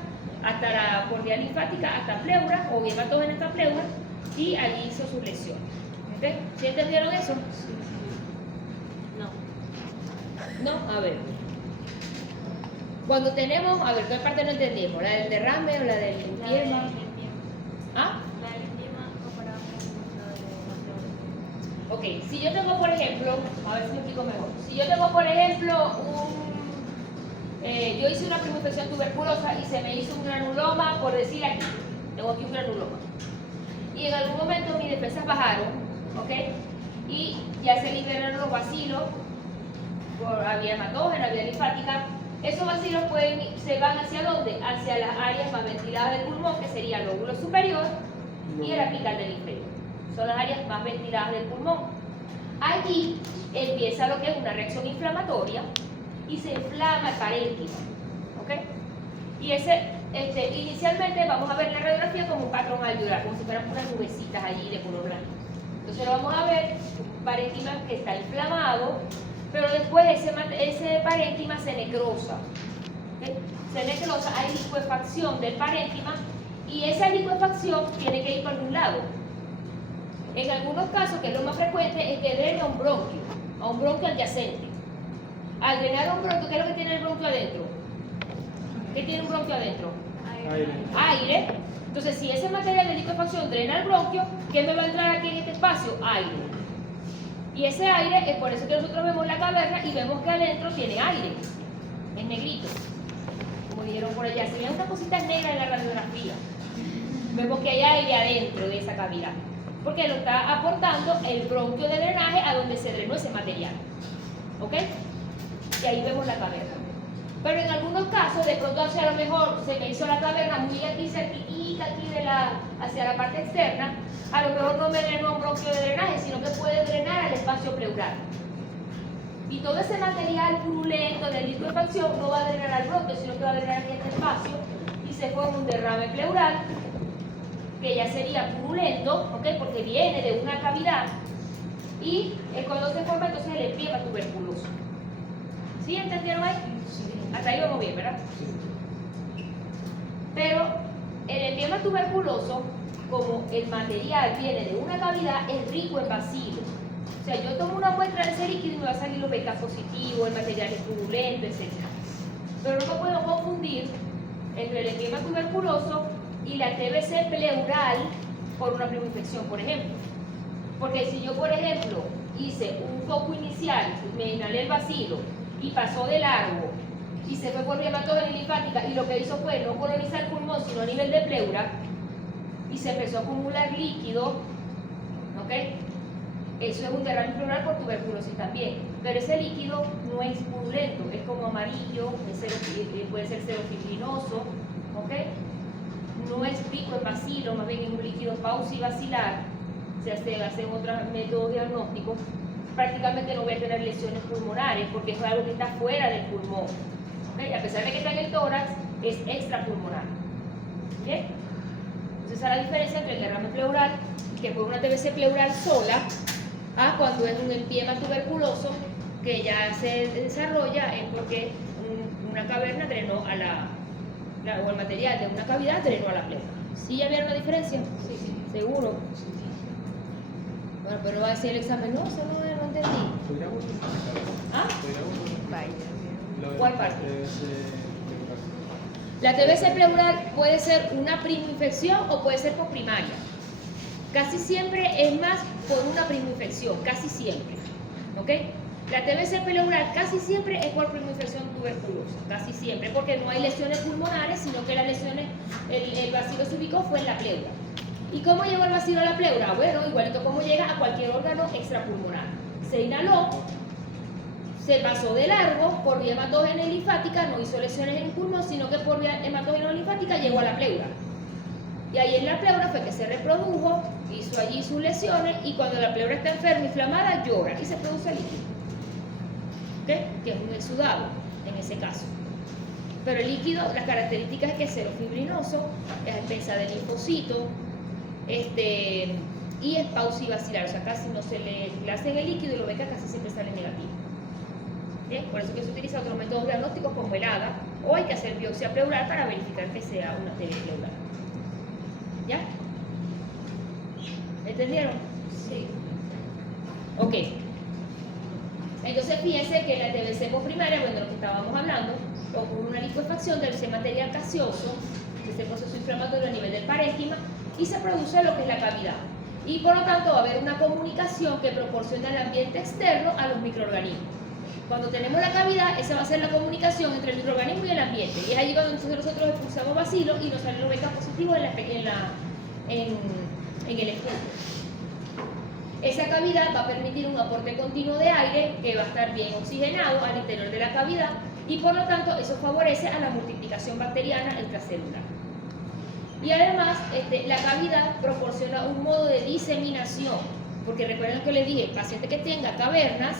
hasta la cordial linfática, hasta pleura, o hematógena hasta pleura, y allí hizo sus lesiones. ¿Okay? ¿Sí entendieron eso? Sí. No. No, a ver. Cuando tenemos, a ver, ¿qué parte no entendemos? ¿La del derrame o la del empiema? ¿Ah? La del empiema comparado con la de Ok, si yo tengo, por ejemplo, a ver si me explico mejor. Si yo tengo, por ejemplo, yo hice una primoinfección tuberculosa y se me hizo un granuloma, por decir aquí, tengo aquí un granuloma. Y en algún momento mis defensas bajaron, ¿ok? Y ya se liberaron los bacilos por vía hematógena, vía linfática. Esos bacilos se van hacia dónde? Hacia las áreas más ventiladas del pulmón, que sería el lóbulo superior y el apical del inferior. Son las áreas más ventiladas del pulmón. Allí empieza lo que es una reacción inflamatoria y se inflama el parénquima. ¿Ok? Y inicialmente vamos a ver la radiografía como un patrón alveolar, como si fueran unas nubecitas allí de color blanco. Entonces lo vamos a ver, un parénquima que está inflamado, pero después ese parénquima se necrosa. ¿Okay? Se necrosa, hay licuefacción del parénquima y esa licuefacción tiene que ir por algún lado. En algunos casos, que es lo más frecuente, es que drena a un bronquio adyacente. Al drenar a un bronquio, ¿qué es lo que tiene el bronquio adentro? ¿Qué tiene un bronquio adentro? Aire. Entonces, si ese material de licuefacción drena el bronquio, ¿qué me va a entrar aquí en este espacio? Aire. Y ese aire es por eso que nosotros vemos la caverna y vemos que adentro tiene aire. Es negrito. Como dijeron por allá, se ven unas cositas negras en la radiografía. Vemos que hay aire adentro de esa cavidad, porque lo está aportando el bronquio de drenaje a donde se drenó ese material. ¿Ok? Y ahí vemos la caverna. Pero en algunos casos, de pronto hacia lo mejor se me hizo la caverna muy aquí cerquita, aquí hacia la parte externa, a lo mejor no me drenó un bronquio de drenaje, sino que puede drenar al espacio pleural. Y todo ese material purulento de licuefacción no va a drenar al bronquio, sino que va a drenar aquí este espacio y se forma un derrame pleural, que ya sería purulento, ¿ok? Porque viene de una cavidad, y es cuando se forma entonces el empiema tuberculoso. ¿Sí entendieron ahí? Hasta ahí vamos bien, ¿verdad? Pero el empiema tuberculoso, como el material viene de una cavidad, es rico en bacilo. O sea, yo tomo una muestra de ese líquido y me va a salir los beta positivos, el material es purulento, etc. Pero no puedo confundir entre el empiema tuberculoso y la TBC pleural por una primoinfección, por ejemplo. Porque si yo, por ejemplo, hice un foco inicial, me inhalé el bacilo y pasó de largo y se fue por vía hematógena linfática y lo que hizo fue no colonizar el pulmón sino a nivel de pleura y se empezó a acumular líquido, ¿ok? Eso es un derrame pleural por tuberculosis también, pero ese líquido no es purulento, es como amarillo, puede ser serofibrinoso, ¿ok? No es rico en bacilo, más bien es un líquido pausibacilar, se hacen otros métodos diagnósticos. Prácticamente no voy a tener lesiones pulmonares porque es algo que está fuera del pulmón. ¿Okay? A pesar de que está en el tórax, es extrapulmonar. ¿Bien? Entonces, esa es la diferencia entre el derrame pleural, que fue una TBC pleural sola, a cuando es un empiema tuberculoso que ya se desarrolla en porque una caverna drenó a o el material de una cavidad drenó a la pleura. ¿Sí ya vieron la diferencia? Sí. ¿Seguro? Bueno, pero va a decir el examen, no, eso no entendí. ¿Ah? Vaya. ¿Cuál parte? La TBC pleural puede ser una primoinfección o puede ser posprimaria. Casi siempre es más por una primoinfección, casi siempre. ¿Ok? La TBC pleural casi siempre es por primoinfección tuberculosa, casi siempre, porque no hay lesiones pulmonares, sino que las lesiones, el bacilo se ubicó fue en la pleura. ¿Y cómo llegó el bacilo a la pleura? Bueno, igualito como llega a cualquier órgano extrapulmonar. Se inhaló, se pasó de largo por vía hematógena y linfática, no hizo lesiones en el pulmón, sino que por vía hematógena o linfática llegó a la pleura. Y ahí en la pleura fue que se reprodujo, hizo allí sus lesiones y cuando la pleura está enferma, inflamada, llora y se produce líquido. ¿Ok? Que es un exudado en ese caso. Pero el líquido, las características es que es serofibrinoso, es a expensa del linfocito, y es pausibacilar, o sea, casi no se le hace el líquido y lo beca casi siempre sale negativo. ¿Bien? Por eso que se utiliza otros métodos diagnósticos como el ADA, o hay que hacer biopsia pleural para verificar que sea una TB pleural. ¿Ya? ¿Entendieron? Sí. Ok. Entonces fíjense que en la TBC posprimaria, bueno, lo que estábamos hablando, ocurre una liquefacción del material gaseoso, de este proceso inflamatorio a nivel del parénquima, y se produce lo que es la cavidad. Y por lo tanto va a haber una comunicación que proporciona el ambiente externo a los microorganismos. Cuando tenemos la cavidad, esa va a ser la comunicación entre el microorganismo y el ambiente. Y es allí cuando nosotros expulsamos bacilos y nos salen los beta positivos en el escudo. Esa cavidad va a permitir un aporte continuo de aire que va a estar bien oxigenado al interior de la cavidad y por lo tanto eso favorece a la multiplicación bacteriana extracelular. Y además, la cavidad proporciona un modo de diseminación, porque recuerden que les dije, el paciente que tenga cavernas,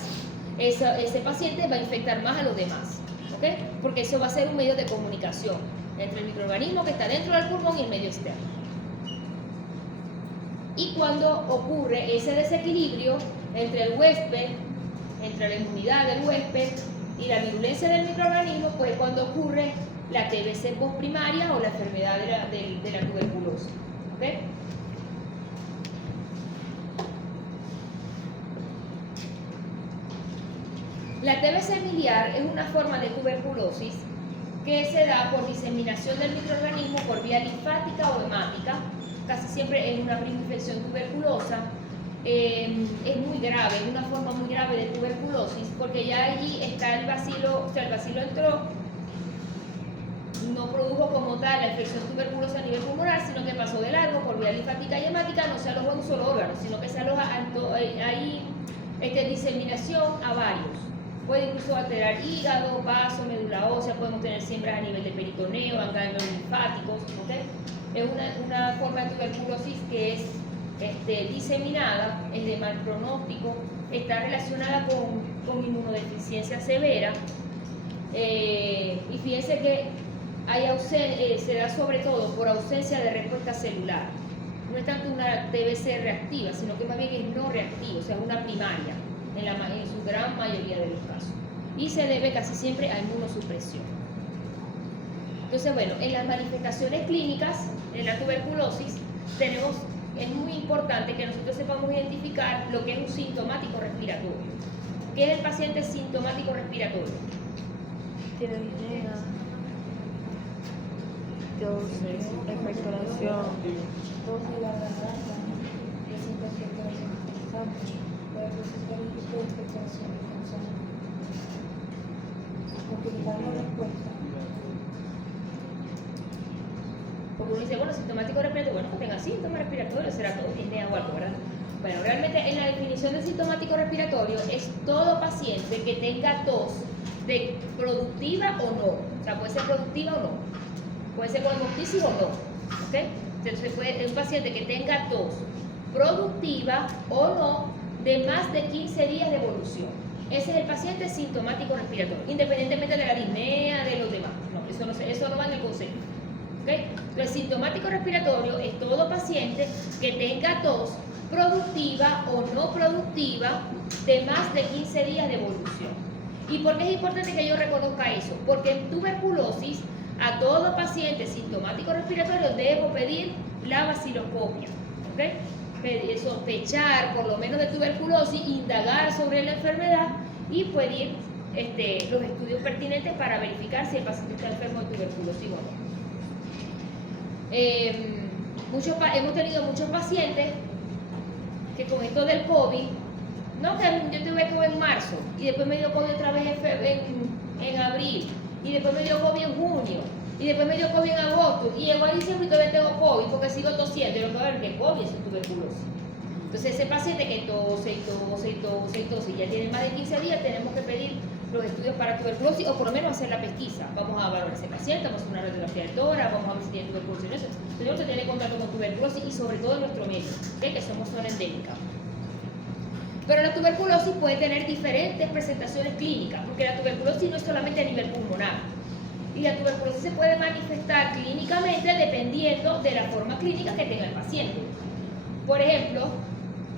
ese paciente va a infectar más a los demás, ¿ok? Porque eso va a ser un medio de comunicación entre el microorganismo que está dentro del pulmón y el medio externo. Y cuando ocurre ese desequilibrio entre el huésped, entre la inmunidad del huésped y la virulencia del microorganismo, pues cuando ocurre la TBC postprimaria o la enfermedad de la tuberculosis. ¿Okay? La TBC miliar es una forma de tuberculosis que se da por diseminación del microorganismo por vía linfática o hemática, casi siempre en una primoinfección tuberculosa. Es muy grave, es una forma muy grave de tuberculosis, porque ya allí está el bacilo, o sea, el bacilo entró, no produjo como tal la infección tuberculosa a nivel pulmonar, sino que pasó de largo por vía linfática y hemática, no se alojó en un solo órgano, sino que se aloja, hay diseminación a varios. Puede incluso alterar hígado, vaso, médula ósea, podemos tener siembras a nivel de peritoneo, ganglios linfáticos, ¿okay? Es una forma de tuberculosis que es diseminada, es de mal pronóstico, está relacionada con inmunodeficiencia severa, y fíjense que se da sobre todo por ausencia de respuesta celular. No es tanto una TBC reactiva, sino que más bien es no reactiva, o sea, una primaria, en su gran mayoría de los casos. y se debe casi siempre a inmunosupresión. Entonces, bueno, en las manifestaciones clínicas de la tuberculosis es muy importante que nosotros sepamos identificar lo que es un sintomático respiratorio. ¿Qué es el paciente sintomático respiratorio? Tiene disnea, tos, expectoración. Tos de la garganta, presenta expectoración constante, puede presentar un tipo de expectoración constante. Porque le dan respuesta. Porque uno dice, bueno, sintomático respiratorio, bueno, que tenga síntomas respiratorios, será todo disnea o algo, ¿verdad? Bueno, realmente en la definición de sintomático respiratorio es todo paciente que tenga tos productiva o no. O sea, puede ser productiva o no. Puede ser con hemoptisis o no. ¿Ok? Entonces puede un paciente que tenga tos productiva o no de más de 15 días de evolución. Ese es el paciente sintomático respiratorio, independientemente de la disnea, de los demás. No, eso no va en el concepto. ¿Okay? Entonces, sintomático respiratorio es todo paciente que tenga tos productiva o no productiva de más de 15 días de evolución. ¿Y por qué es importante que yo reconozca eso? Porque en tuberculosis, a todo paciente sintomático respiratorio debo pedir la vaciloscopia. ¿Okay? Sospechar por lo menos de tuberculosis, indagar sobre la enfermedad y pedir los estudios pertinentes para verificar si el paciente está enfermo de tuberculosis o no. Hemos tenido muchos pacientes que con esto del COVID, no, que yo tuve COVID en marzo y después me dio COVID otra vez en abril y después me dio COVID en junio y después me dio COVID en agosto y llegó a diciembre y todavía tengo COVID porque sigo tosiendo y lo que va a ver que COVID es tuberculosis. Entonces ese paciente que tose y ya tiene más de 15 días, tenemos que pedir los estudios para tuberculosis o por lo menos hacer la pesquisa. Vamos a evaluar a ese paciente, vamos a hacer una radiografía del tórax, vamos a ver si tiene tuberculosis. Tenemos que tener contacto con tuberculosis y sobre todo en nuestro medio, ¿okay? Que somos zona endémica. Pero la tuberculosis puede tener diferentes presentaciones clínicas, porque la tuberculosis no es solamente a nivel pulmonar. Y la tuberculosis se puede manifestar clínicamente dependiendo de la forma clínica que tenga el paciente. Por ejemplo,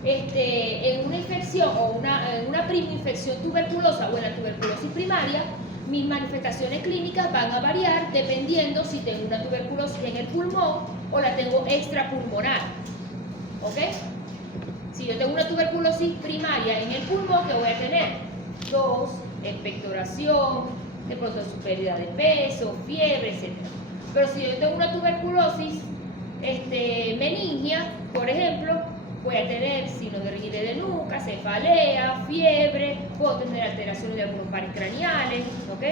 en una infección o en una primoinfección tuberculosa o en la tuberculosis primaria, mis manifestaciones clínicas van a variar dependiendo si tengo una tuberculosis en el pulmón o la tengo extrapulmonar. ¿Ok? Si yo tengo una tuberculosis primaria en el pulmón, ¿qué voy a tener? Tos, expectoración, de pronto su pérdida de peso, fiebre, etc. Pero si yo tengo una tuberculosis meningia, por ejemplo, voy a tener signos de rigidez de nuca, cefalea, fiebre, puedo tener alteraciones de algunos pares craneales, ¿ok?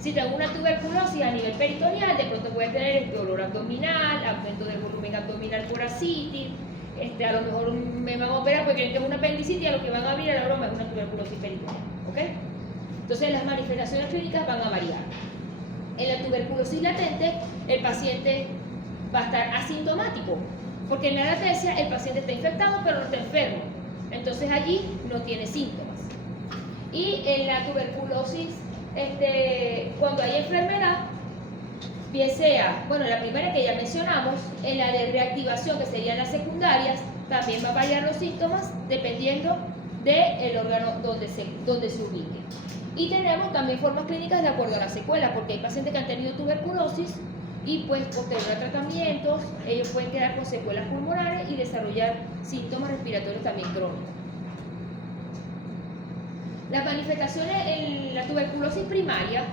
Si tengo una tuberculosis a nivel peritoneal, de pronto voy a tener dolor abdominal, aumento del volumen abdominal por ascitis, a lo mejor me van a operar porque creen que es una apendicitis y a lo que van a abrir a la broma es una tuberculosis peritoneal, ¿ok? Entonces las manifestaciones clínicas van a variar. En la tuberculosis latente, el paciente va a estar asintomático, porque en la latencia el paciente está infectado pero no está enfermo, entonces allí no tiene síntomas. Y en la tuberculosis, cuando hay enfermedad, bien sea, bueno, la primera que ya mencionamos, en la de reactivación, que serían las secundarias, también va a variar los síntomas dependiendo del órgano donde se ubique. Y tenemos también formas clínicas de acuerdo a la secuela, porque hay pacientes que han tenido tuberculosis y pues posterior a tratamientos, ellos pueden quedar con secuelas pulmonares y desarrollar síntomas respiratorios también crónicos. Las manifestaciones en la tuberculosis primaria,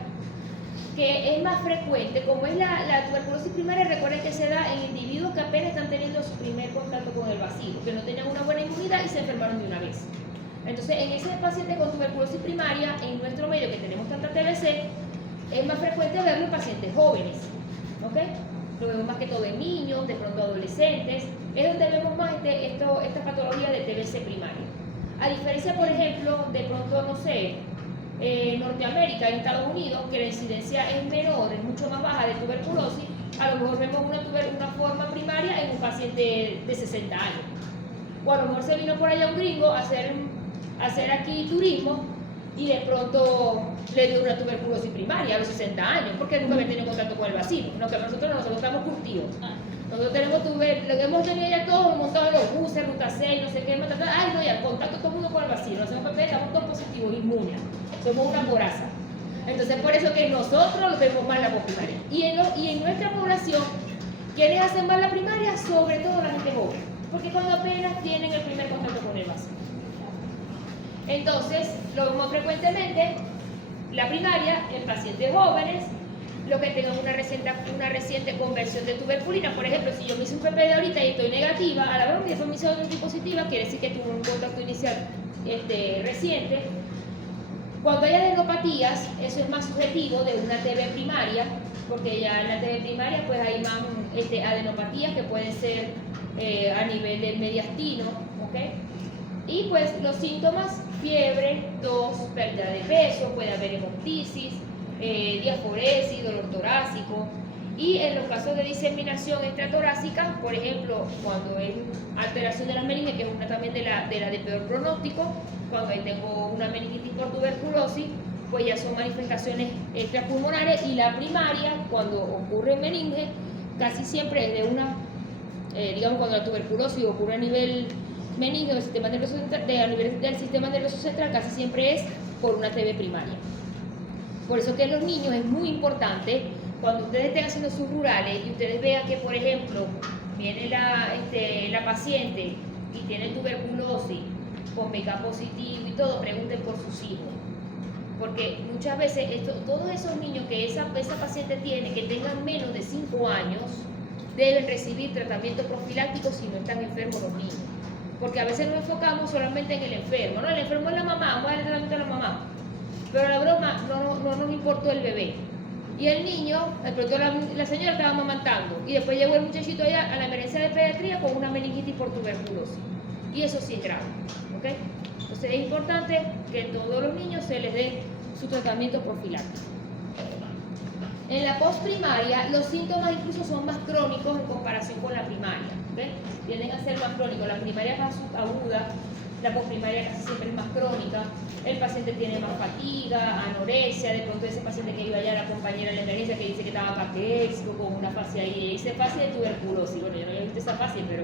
que es más frecuente, como es la tuberculosis primaria, recuerden que se da en individuos que apenas están teniendo su primer contacto con el bacilo, que no tenían una buena inmunidad y se enfermaron de una vez. Entonces, en ese paciente con tuberculosis primaria, en nuestro medio que tenemos tanta TBC, es más frecuente verlo en pacientes jóvenes, ¿ok? Lo vemos más que todo en niños, de pronto adolescentes, es donde vemos más esta patología de TBC primaria. A diferencia, por ejemplo, de pronto, no sé, Norteamérica, en Estados Unidos, que la incidencia es menor, es mucho más baja de tuberculosis, a lo mejor vemos una forma primaria en un paciente de 60 años. O a lo mejor se vino por allá un gringo a hacer aquí turismo y de pronto le dio una tuberculosis primaria a los 60 años, porque nunca había tenido contacto con el bacilo. No, que nosotros estamos curtidos. Nosotros tenemos lo que hemos tenido ya todos montados en los buses, ruta 6, no sé qué, ay no, ya contacto todo el mundo con el bacilo, hacemos PP, estamos todos positivos, inmunes, somos una coraza. Entonces, por eso que nosotros vemos más la primaria. Y en nuestra población, ¿quiénes hacen más la primaria? Sobre todo la gente joven, porque cuando apenas tienen el primer contacto con el básico. Entonces, lo vemos frecuentemente, la primaria, en pacientes jóvenes, lo que tengan una reciente conversión de tuberculina. Por ejemplo, si yo me hice un PP de ahorita y estoy negativa, a la vez que después me hice otra positiva, quiere decir que tuve un contacto inicial reciente. Cuando hay adenopatías, eso es más subjetivo de una TB primaria, porque ya en la TB primaria pues hay más adenopatías que pueden ser a nivel del mediastino, ¿ok? Y pues los síntomas, fiebre, tos, pérdida de peso, puede haber hemoptisis, diaforesis, dolor torácico. Y en los casos de diseminación extratorácica, por ejemplo, cuando hay alteración de la meninge, que es una también de peor pronóstico, cuando ahí tengo una meningitis por tuberculosis, pues ya son manifestaciones extrapulmonares. Y la primaria, cuando ocurre meninge, casi siempre es de una, digamos, cuando la tuberculosis ocurre a nivel meninge del sistema nervioso central, a nivel del sistema nervioso central, casi siempre es por una TB primaria. Por eso que en los niños es muy importante, cuando ustedes estén haciendo sus rurales y ustedes vean que, por ejemplo, viene la paciente y tiene tuberculosis con BK positivo y todo, pregunten por sus hijos. Porque muchas veces todos esos niños que esa paciente tiene, que tengan menos de 5 años, deben recibir tratamiento profiláctico si no están enfermos los niños. Porque a veces nos enfocamos solamente en el enfermo. No, el enfermo es la mamá, vamos a darle tratamiento a la mamá. Pero la broma, no nos importó el bebé. Y el niño, de pronto la señora estaba amamantando y después llegó el muchachito allá a la emergencia de pediatría con una meningitis por tuberculosis. Y eso sí es grave, ¿ok? Entonces es importante que a todos los niños se les dé su tratamiento profiláctico. En la postprimaria, los síntomas incluso son más crónicos en comparación con la primaria, ¿ok? Tienden a ser más crónicos. La primaria es más aguda, la postprimaria casi siempre es más crónica. El paciente tiene más fatiga, anorexia, de pronto ese paciente que iba allá, la compañera de la emergencia que dice que estaba caquéxico, con una fase ahí, y dice fase de tuberculosis. Bueno, yo no había visto esa fase, pero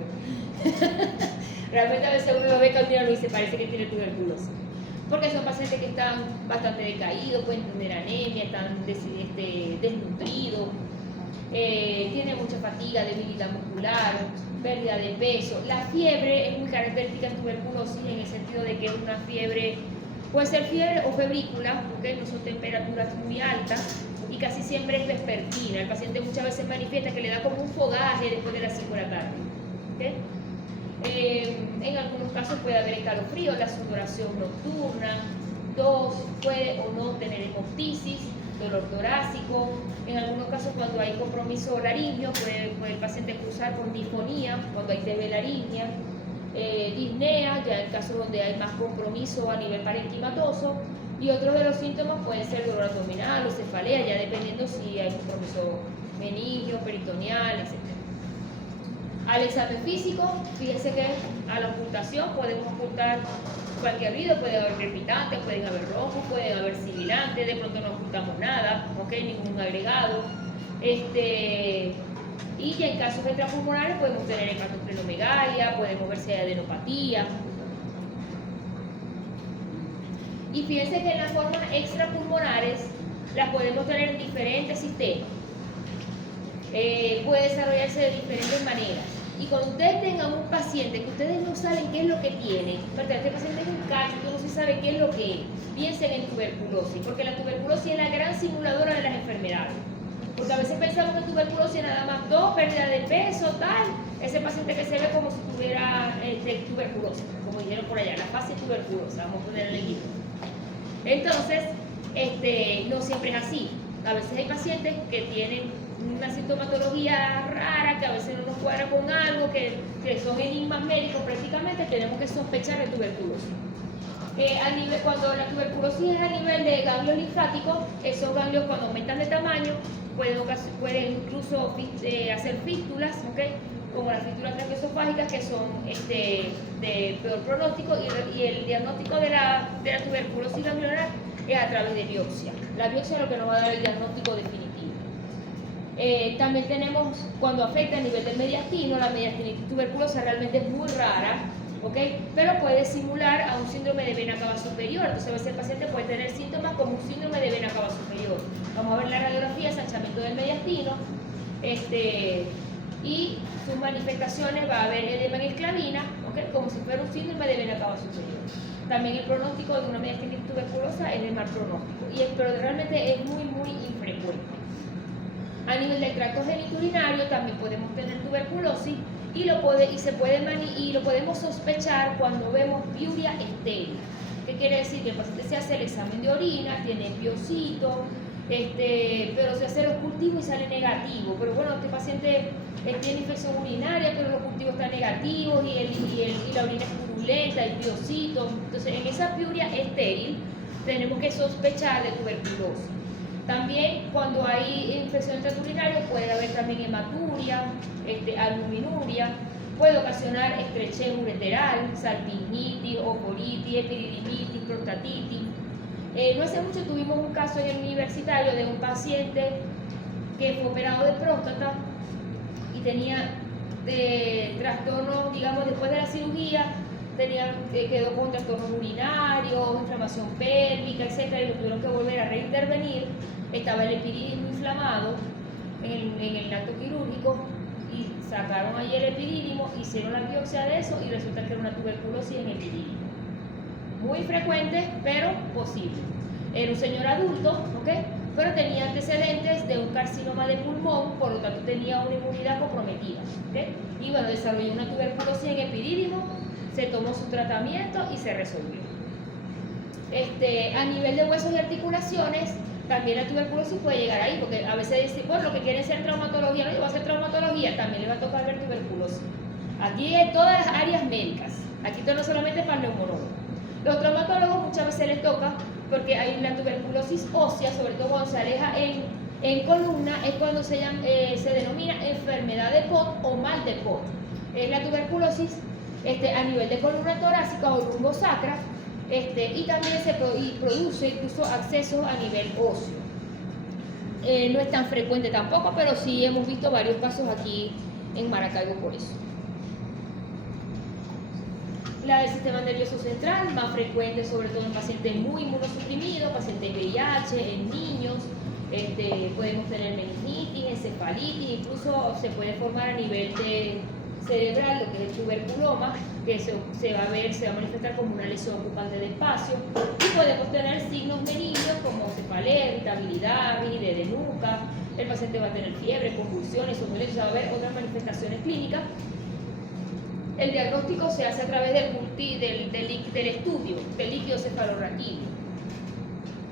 realmente a veces uno lo ve caminando y dice, parece que tiene tuberculosis. Porque son pacientes que están bastante decaídos, pueden tener anemia, están desnutridos, tienen mucha fatiga, debilidad muscular, pérdida de peso. La fiebre es muy característica en tuberculosis en el sentido de que es una fiebre, puede ser fiebre o febrícula, porque no son temperaturas muy altas y casi siempre es vespertina. El paciente muchas veces manifiesta que le da como un fogaje después de las 5 de la tarde. ¿Okay? En algunos casos puede haber escalofrío, la sudoración nocturna, tos, puede o no tener hemoptisis, dolor torácico. En algunos casos, cuando hay compromiso laringio, puede el paciente cruzar con disfonía, cuando hay TB laringea, disnea, ya en casos donde hay más compromiso a nivel parenquimatoso. Y otros de los síntomas pueden ser dolor abdominal o cefalea, ya dependiendo si hay compromiso meningio, peritoneal, etc. Al examen físico, fíjense que a la ocultación podemos ocultar cualquier ruido, puede haber crepitantes, pueden haber rojos, pueden haber sibilantes, de pronto no ocultamos nada, ¿ok? Ningún agregado. Y ya en casos extrapulmonares podemos tener hepatosplenomegalia, podemos ver si hay adenopatía. Y fíjense que en las formas extrapulmonares las podemos tener en diferentes sistemas. Puede desarrollarse de diferentes maneras. Y cuando ustedes tengan un paciente que ustedes no saben qué es lo que tiene, ¿verdad? Este paciente es un cacho, que no se sabe qué es lo que es, piensen en tuberculosis, porque la tuberculosis es la gran simuladora de las enfermedades. Porque a veces pensamos que tuberculosis nada más tos, pérdida de peso, tal, ese paciente que se ve como si tuviera tuberculosis, como dijeron por allá, la fase tuberculosa, vamos a poner el equipo. Entonces, no siempre es así. A veces hay pacientes que tienen una sintomatología rara, que a veces no nos cuadra con algo, que son enigmas médicos prácticamente, tenemos que sospechar de tuberculosis. Cuando la tuberculosis es a nivel de ganglios linfáticos, esos ganglios cuando aumentan de tamaño pueden incluso hacer fístulas, ¿okay? Como las fístulas traqueosofágicas, que son de peor pronóstico, y el diagnóstico de la tuberculosis ganglionar es a través de biopsia. La biopsia es lo que nos va a dar el diagnóstico definitivo. También tenemos, cuando afecta a nivel del mediastino, la mediastinitis tuberculosa realmente es muy rara, ¿ok? Pero puede simular a un síndrome de vena cava superior. Entonces, el paciente puede tener síntomas como un síndrome de vena cava superior. Vamos a ver la radiografía, sanchamiento del mediastino, y sus manifestaciones va a haber edema en esclavina, ¿ok? Como si fuera un síndrome de vena cava superior. También el pronóstico de una mediastinitis tuberculosa es de mal pronóstico, pero realmente es muy, muy infrecuente. A nivel del tracto genitourinario también podemos tener tuberculosis y lo podemos sospechar cuando vemos piuria estéril. ¿Qué quiere decir? Que el paciente se hace el examen de orina, tiene piocito, pero se hace los cultivos y sale negativo. Pero bueno, este paciente tiene infección urinaria, pero los cultivos están negativos y la orina es purulenta, hay piocito. Entonces, en esa piuria estéril tenemos que sospechar de tuberculosis. También cuando hay infección intraurinaria puede haber también hematuria, albuminuria, puede ocasionar estrechez ureteral, salpingitis, oforitis, epididimitis, prostatitis. No hace mucho tuvimos un caso en el universitario de un paciente que fue operado de próstata y tenía trastornos, digamos, después de la cirugía, quedó con trastornos urinarios, inflamación pélvica, etc. Y lo tuvieron que volver a reintervenir. Estaba el epidídimo inflamado en el acto quirúrgico y sacaron ahí el epidídimo, hicieron la biopsia de eso y resulta que era una tuberculosis en epidídimo. Muy frecuente, pero posible. Era un señor adulto, ¿ok? Pero tenía antecedentes de un carcinoma de pulmón, por lo tanto tenía una inmunidad comprometida, ¿ok? Y bueno, desarrolló una tuberculosis en epidídimo, se tomó su tratamiento y se resolvió. A nivel de huesos y articulaciones, también la tuberculosis puede llegar ahí, porque a veces dicen, bueno, lo que quieren ser traumatología, no, yo voy a hacer traumatología, también le va a tocar ver tuberculosis. Aquí en todas las áreas médicas, aquí no solamente para el neumonólogo. Los traumatólogos muchas veces les toca, porque hay la tuberculosis ósea, sobre todo cuando se aleja en columna, es cuando se denomina enfermedad de Pott o mal de Pott. Es la tuberculosis a nivel de columna torácica o lumbosacra, y también produce incluso accesos a nivel óseo. No es tan frecuente tampoco, pero sí hemos visto varios casos aquí en Maracaibo por eso. La del sistema nervioso central, más frecuente sobre todo en pacientes muy inmunosuprimidos, pacientes VIH, en niños, podemos tener meningitis, encefalitis, incluso se puede formar a nivel cerebral lo que es el tuberculoma, que se va a manifestar como una lesión ocupante de espacio, y podemos tener signos benignos como cefalea, irritabilidad, rigidez de nuca, el paciente va a tener fiebre, convulsiones, somnolencia, va a haber otras manifestaciones clínicas. El diagnóstico se hace a través del estudio del líquido cefalorraquídeo.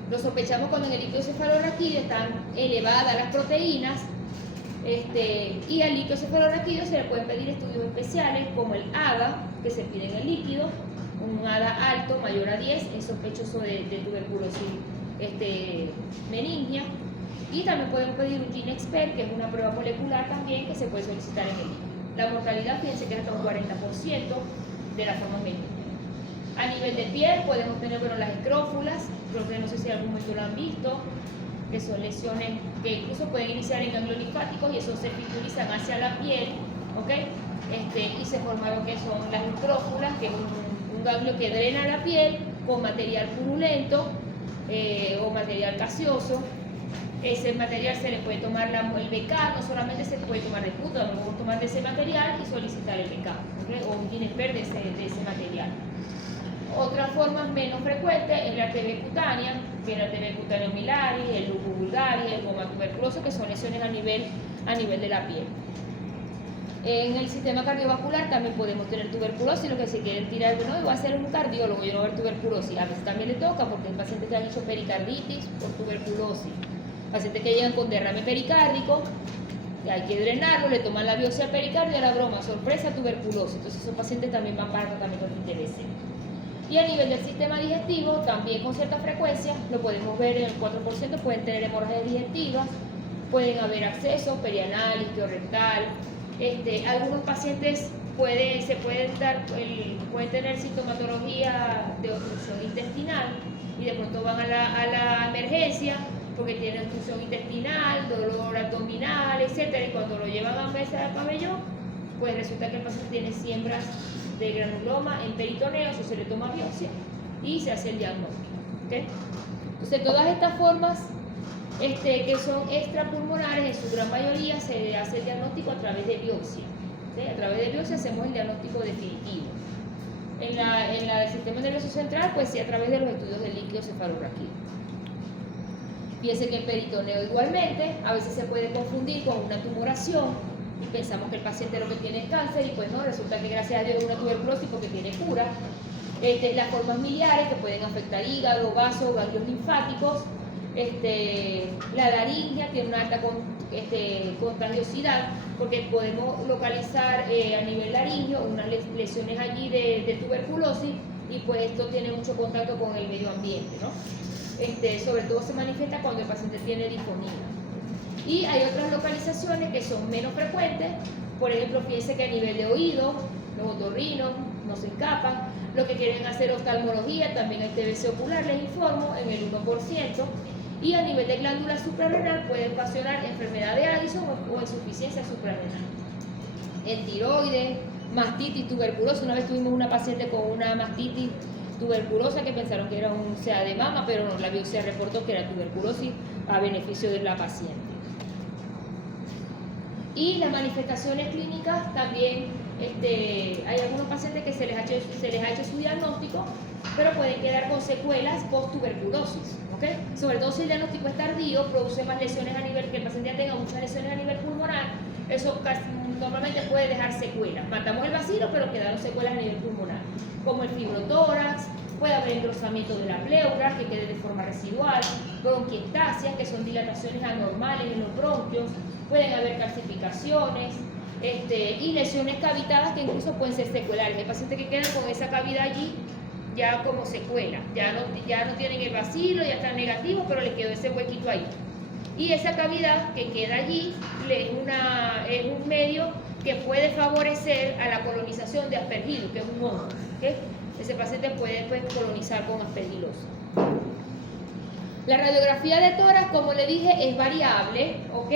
Lo sospechamos cuando en el líquido cefalorraquídeo están elevadas las proteínas, y al líquido cefalorraquídeo se le pueden pedir estudios especiales como el ADA, que se pide en el líquido. Un ADA alto, mayor a 10, es sospechoso de tuberculosis meningia. Y también podemos pedir un GeneXpert, que es una prueba molecular también que se puede solicitar en el líquido. La mortalidad, fíjense que es hasta un 40% de la forma meningia. A nivel de piel podemos tener las escrófulas, creo que no sé si en algún momento lo han visto, que son lesiones que incluso pueden iniciar en ganglios linfáticos y eso se fiscalizan hacia la piel, ¿ok? Y se forma lo que son las escrófulas, que es un ganglio que drena la piel con material purulento o material gaseoso. Ese material se le puede tomar el BK, no solamente se puede tomar de punto, a lo mejor tomar de ese material y solicitar el BK, ¿okay? O un GeneXpert de ese material. Otra forma menos frecuente es la TB cutánea, que es la TB cutáneo miliaris, el lupus vulgaris, el goma tuberculoso, que son lesiones a nivel de la piel. En el sistema cardiovascular también podemos tener tuberculosis, lo que se quieren tirar, no, voy a ser un cardiólogo, yo no voy a ver tuberculosis. A veces también le toca porque hay pacientes que han hecho pericarditis por tuberculosis. Pacientes que llegan con derrame pericárdico, hay que drenarlo, le toman la biopsia pericardio, la broma, sorpresa, tuberculosis. Entonces esos pacientes también van para tratamiento de TBC. Y a nivel del sistema digestivo, también con cierta frecuencia, lo podemos ver en el 4%, pueden tener hemorragias digestivas, pueden haber acceso perianal, isquiorectal. Algunos pacientes pueden tener sintomatología de obstrucción intestinal y de pronto van a la emergencia porque tienen obstrucción intestinal, dolor abdominal, etc. Y cuando lo llevan a mesa de pabellón, pues resulta que el paciente tiene siembras de granuloma en peritoneo, eso se le toma biopsia y se hace el diagnóstico. ¿Okay? Entonces, todas estas formas que son extrapulmonares, en su gran mayoría se hace el diagnóstico a través de biopsia. ¿Okay? A través de biopsia hacemos el diagnóstico definitivo. En el sistema nervioso central, pues sí, a través de los estudios del líquido cefalorraquídeo. Fíjense que el peritoneo igualmente, a veces se puede confundir con una tumoración y pensamos que el paciente lo que tiene es cáncer y pues no, resulta que gracias a Dios es una tuberculosis porque tiene cura. Las formas miliares que pueden afectar hígado, vaso, ganglios linfáticos. La laringia tiene una alta contagiosidad porque podemos localizar a nivel laringio unas lesiones allí de tuberculosis y pues esto tiene mucho contacto con el medio ambiente, ¿no? Sobre todo se manifiesta cuando el paciente tiene disfonía. Y hay otras localizaciones que son menos frecuentes, por ejemplo, fíjense que a nivel de oído, los otorrinos no se escapan, los que quieren hacer oftalmología, también hay TBC ocular, les informo, en el 1%, y a nivel de glándula suprarrenal puede ocasionar enfermedad de Addison o insuficiencia suprarrenal. En tiroides, mastitis, tuberculosis, una vez tuvimos una paciente con una mastitis tuberculosa que pensaron que era un CA de mama, pero no, la biopsia reportó que era tuberculosis a beneficio de la paciente. Y las manifestaciones clínicas también, hay algunos pacientes que se les ha hecho su diagnóstico, pero pueden quedar con secuelas post-tuberculosis, ¿okay? Sobre todo si el diagnóstico es tardío, produce más lesiones a nivel, que el paciente ya tenga muchas lesiones a nivel pulmonar, eso normalmente puede dejar secuelas. Matamos el bacilo, pero quedaron secuelas a nivel pulmonar, como el fibrotórax, puede haber engrosamiento de la pleura, que quede de forma residual, bronquiectasias, que son dilataciones anormales en los bronquios, pueden haber calcificaciones, y lesiones cavitadas que incluso pueden ser secuelares. Hay pacientes que quedan con esa cavidad allí ya como secuela, ya no tienen el bacilo, ya están negativos, pero les quedó ese huequito ahí. Y esa cavidad que queda allí es un medio que puede favorecer a la colonización de aspergillus, que es un hongo. ¿Okay? Ese paciente puede colonizar con aspergilosis. La radiografía de tórax, como le dije, es variable, ¿ok?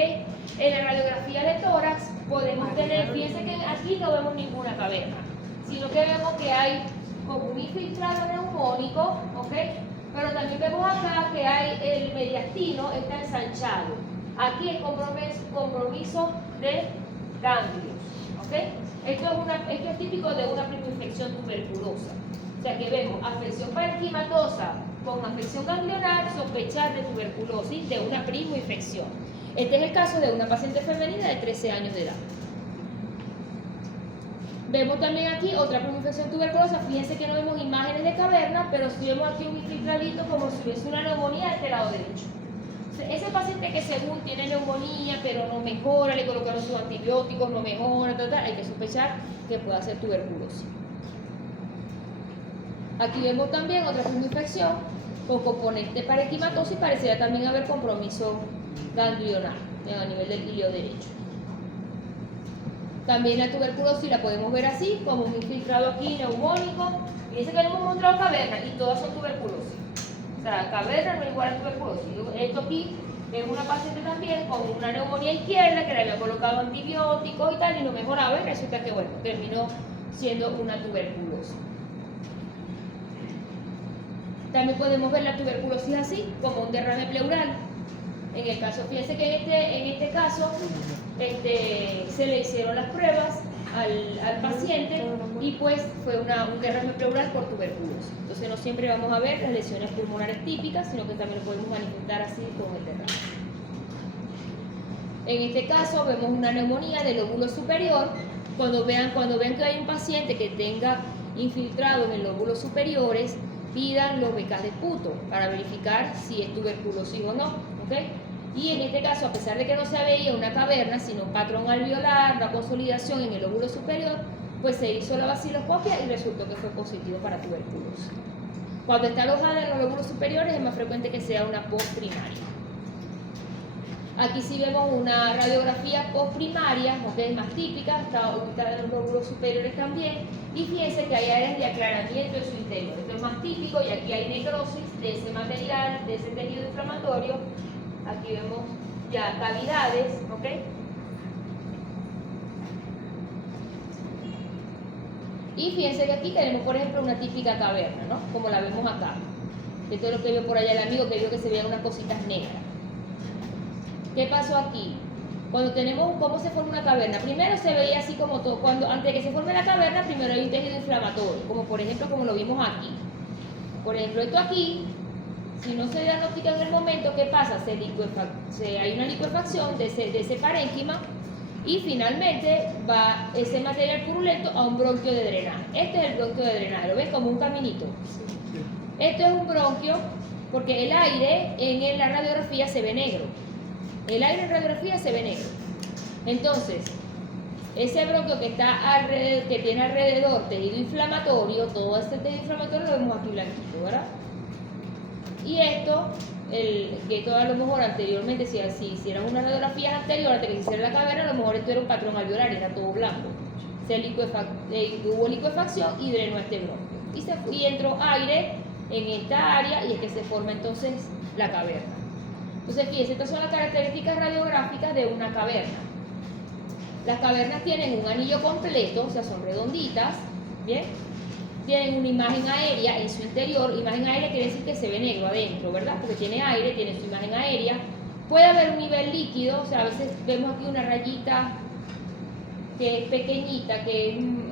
En la radiografía de tórax podemos tener, fíjense que aquí no vemos ninguna caverna, sino que vemos que hay como un infiltrado neumónico, ¿ok? Pero también vemos acá que hay el mediastino, está ensanchado. Aquí el compromiso de ganglios, ¿ok? Esto es típico de una primoinfección tuberculosa. O sea que vemos afección parenquimatosa con afección ganglionar, sospechar de tuberculosis de una primoinfección. Este es el caso de una paciente femenina de 13 años de edad. Vemos también aquí otra primoinfección tuberculosa. Fíjense que no vemos imágenes de caverna, pero sí vemos aquí un infiltradito como si hubiese una neumonía de este lado derecho. Ese paciente que según tiene neumonía, pero no mejora, le colocaron sus antibióticos, no mejora, hay que sospechar que pueda ser tuberculosis. Aquí vemos también otra infección con componente parenquimatosis, pareciera también haber compromiso ganglionar a nivel del ilio derecho. También la tuberculosis la podemos ver así, como un infiltrado aquí neumónico. Fíjense que hemos encontrado cavernas y todas son tuberculosis. O sea, caverna no es igual a tuberculosis. Esto aquí es una paciente también con una neumonía izquierda que le había colocado antibióticos y tal y no mejoraba y resulta que bueno, terminó siendo una tuberculosis. También podemos ver la tuberculosis así, como un derrame pleural. En el caso, fíjense que en este caso se le hicieron las pruebas al paciente y pues fue un derrame pleural por tuberculosis. Entonces no siempre vamos a ver las lesiones pulmonares típicas, sino que también lo podemos manifestar así con el derrame. En este caso vemos una neumonía del lóbulo superior. Cuando vean que hay un paciente que tenga infiltrado en el lóbulo superiores, pidan los becas de Puto para verificar si es tuberculosis o no, ¿okay? Y en este caso, a pesar de que no se veía una caverna, sino un patrón alveolar, una consolidación en el lóbulo superior, pues se hizo la vaciloscopia y resultó que fue positivo para tuberculosis. Cuando está alojada en los lóbulos superiores es más frecuente que sea una postprimaria. Aquí sí vemos una radiografía postprimaria, que es más típica, está ubicada en los lóbulos superiores también, y fíjense que hay áreas de aclaramiento en su interior. Esto es más típico y aquí hay necrosis de ese material, de ese tejido inflamatorio. Aquí vemos ya cavidades, ¿ok? Y fíjense que aquí tenemos, por ejemplo, una típica caverna, ¿no? Como la vemos acá. Esto es lo que vio por allá el amigo, que vio que se veían unas cositas negras. ¿Qué pasó aquí? Cuando tenemos cómo se forma una caverna, primero se veía así como todo, antes de que se forme la caverna, primero hay un tejido inflamatorio, como por ejemplo como lo vimos aquí. Por ejemplo, esto aquí, si no se diagnostica en el momento, ¿qué pasa? Hay una licuefacción de ese parénquima y finalmente va ese material purulento a un bronquio de drenaje. Este es el bronquio de drenaje, ¿lo ven? Como un caminito. Esto es un bronquio porque el aire en la radiografía se ve negro. El aire en radiografía se ve negro. Entonces, ese bronquio que está alrededor, que tiene alrededor tejido inflamatorio, todo este tejido inflamatorio lo vemos aquí blanquito, ¿verdad? Y esto, que esto a lo mejor anteriormente, si hicieran unas radiografías anteriores, antes que se hiciera la caverna, a lo mejor esto era un patrón alveolar, era todo blanco. Hubo licuefacción y drenó este bronquio. Y entró aire en esta área y es que se forma entonces la caverna. Entonces, fíjense, estas son las características radiográficas de una caverna. Las cavernas tienen un anillo completo, o sea, son redonditas, ¿bien? Tienen una imagen aérea en su interior. Imagen aérea quiere decir que se ve negro adentro, ¿verdad? Porque tiene aire, tiene su imagen aérea. Puede haber un nivel líquido, o sea, a veces vemos aquí una rayita que es pequeñita,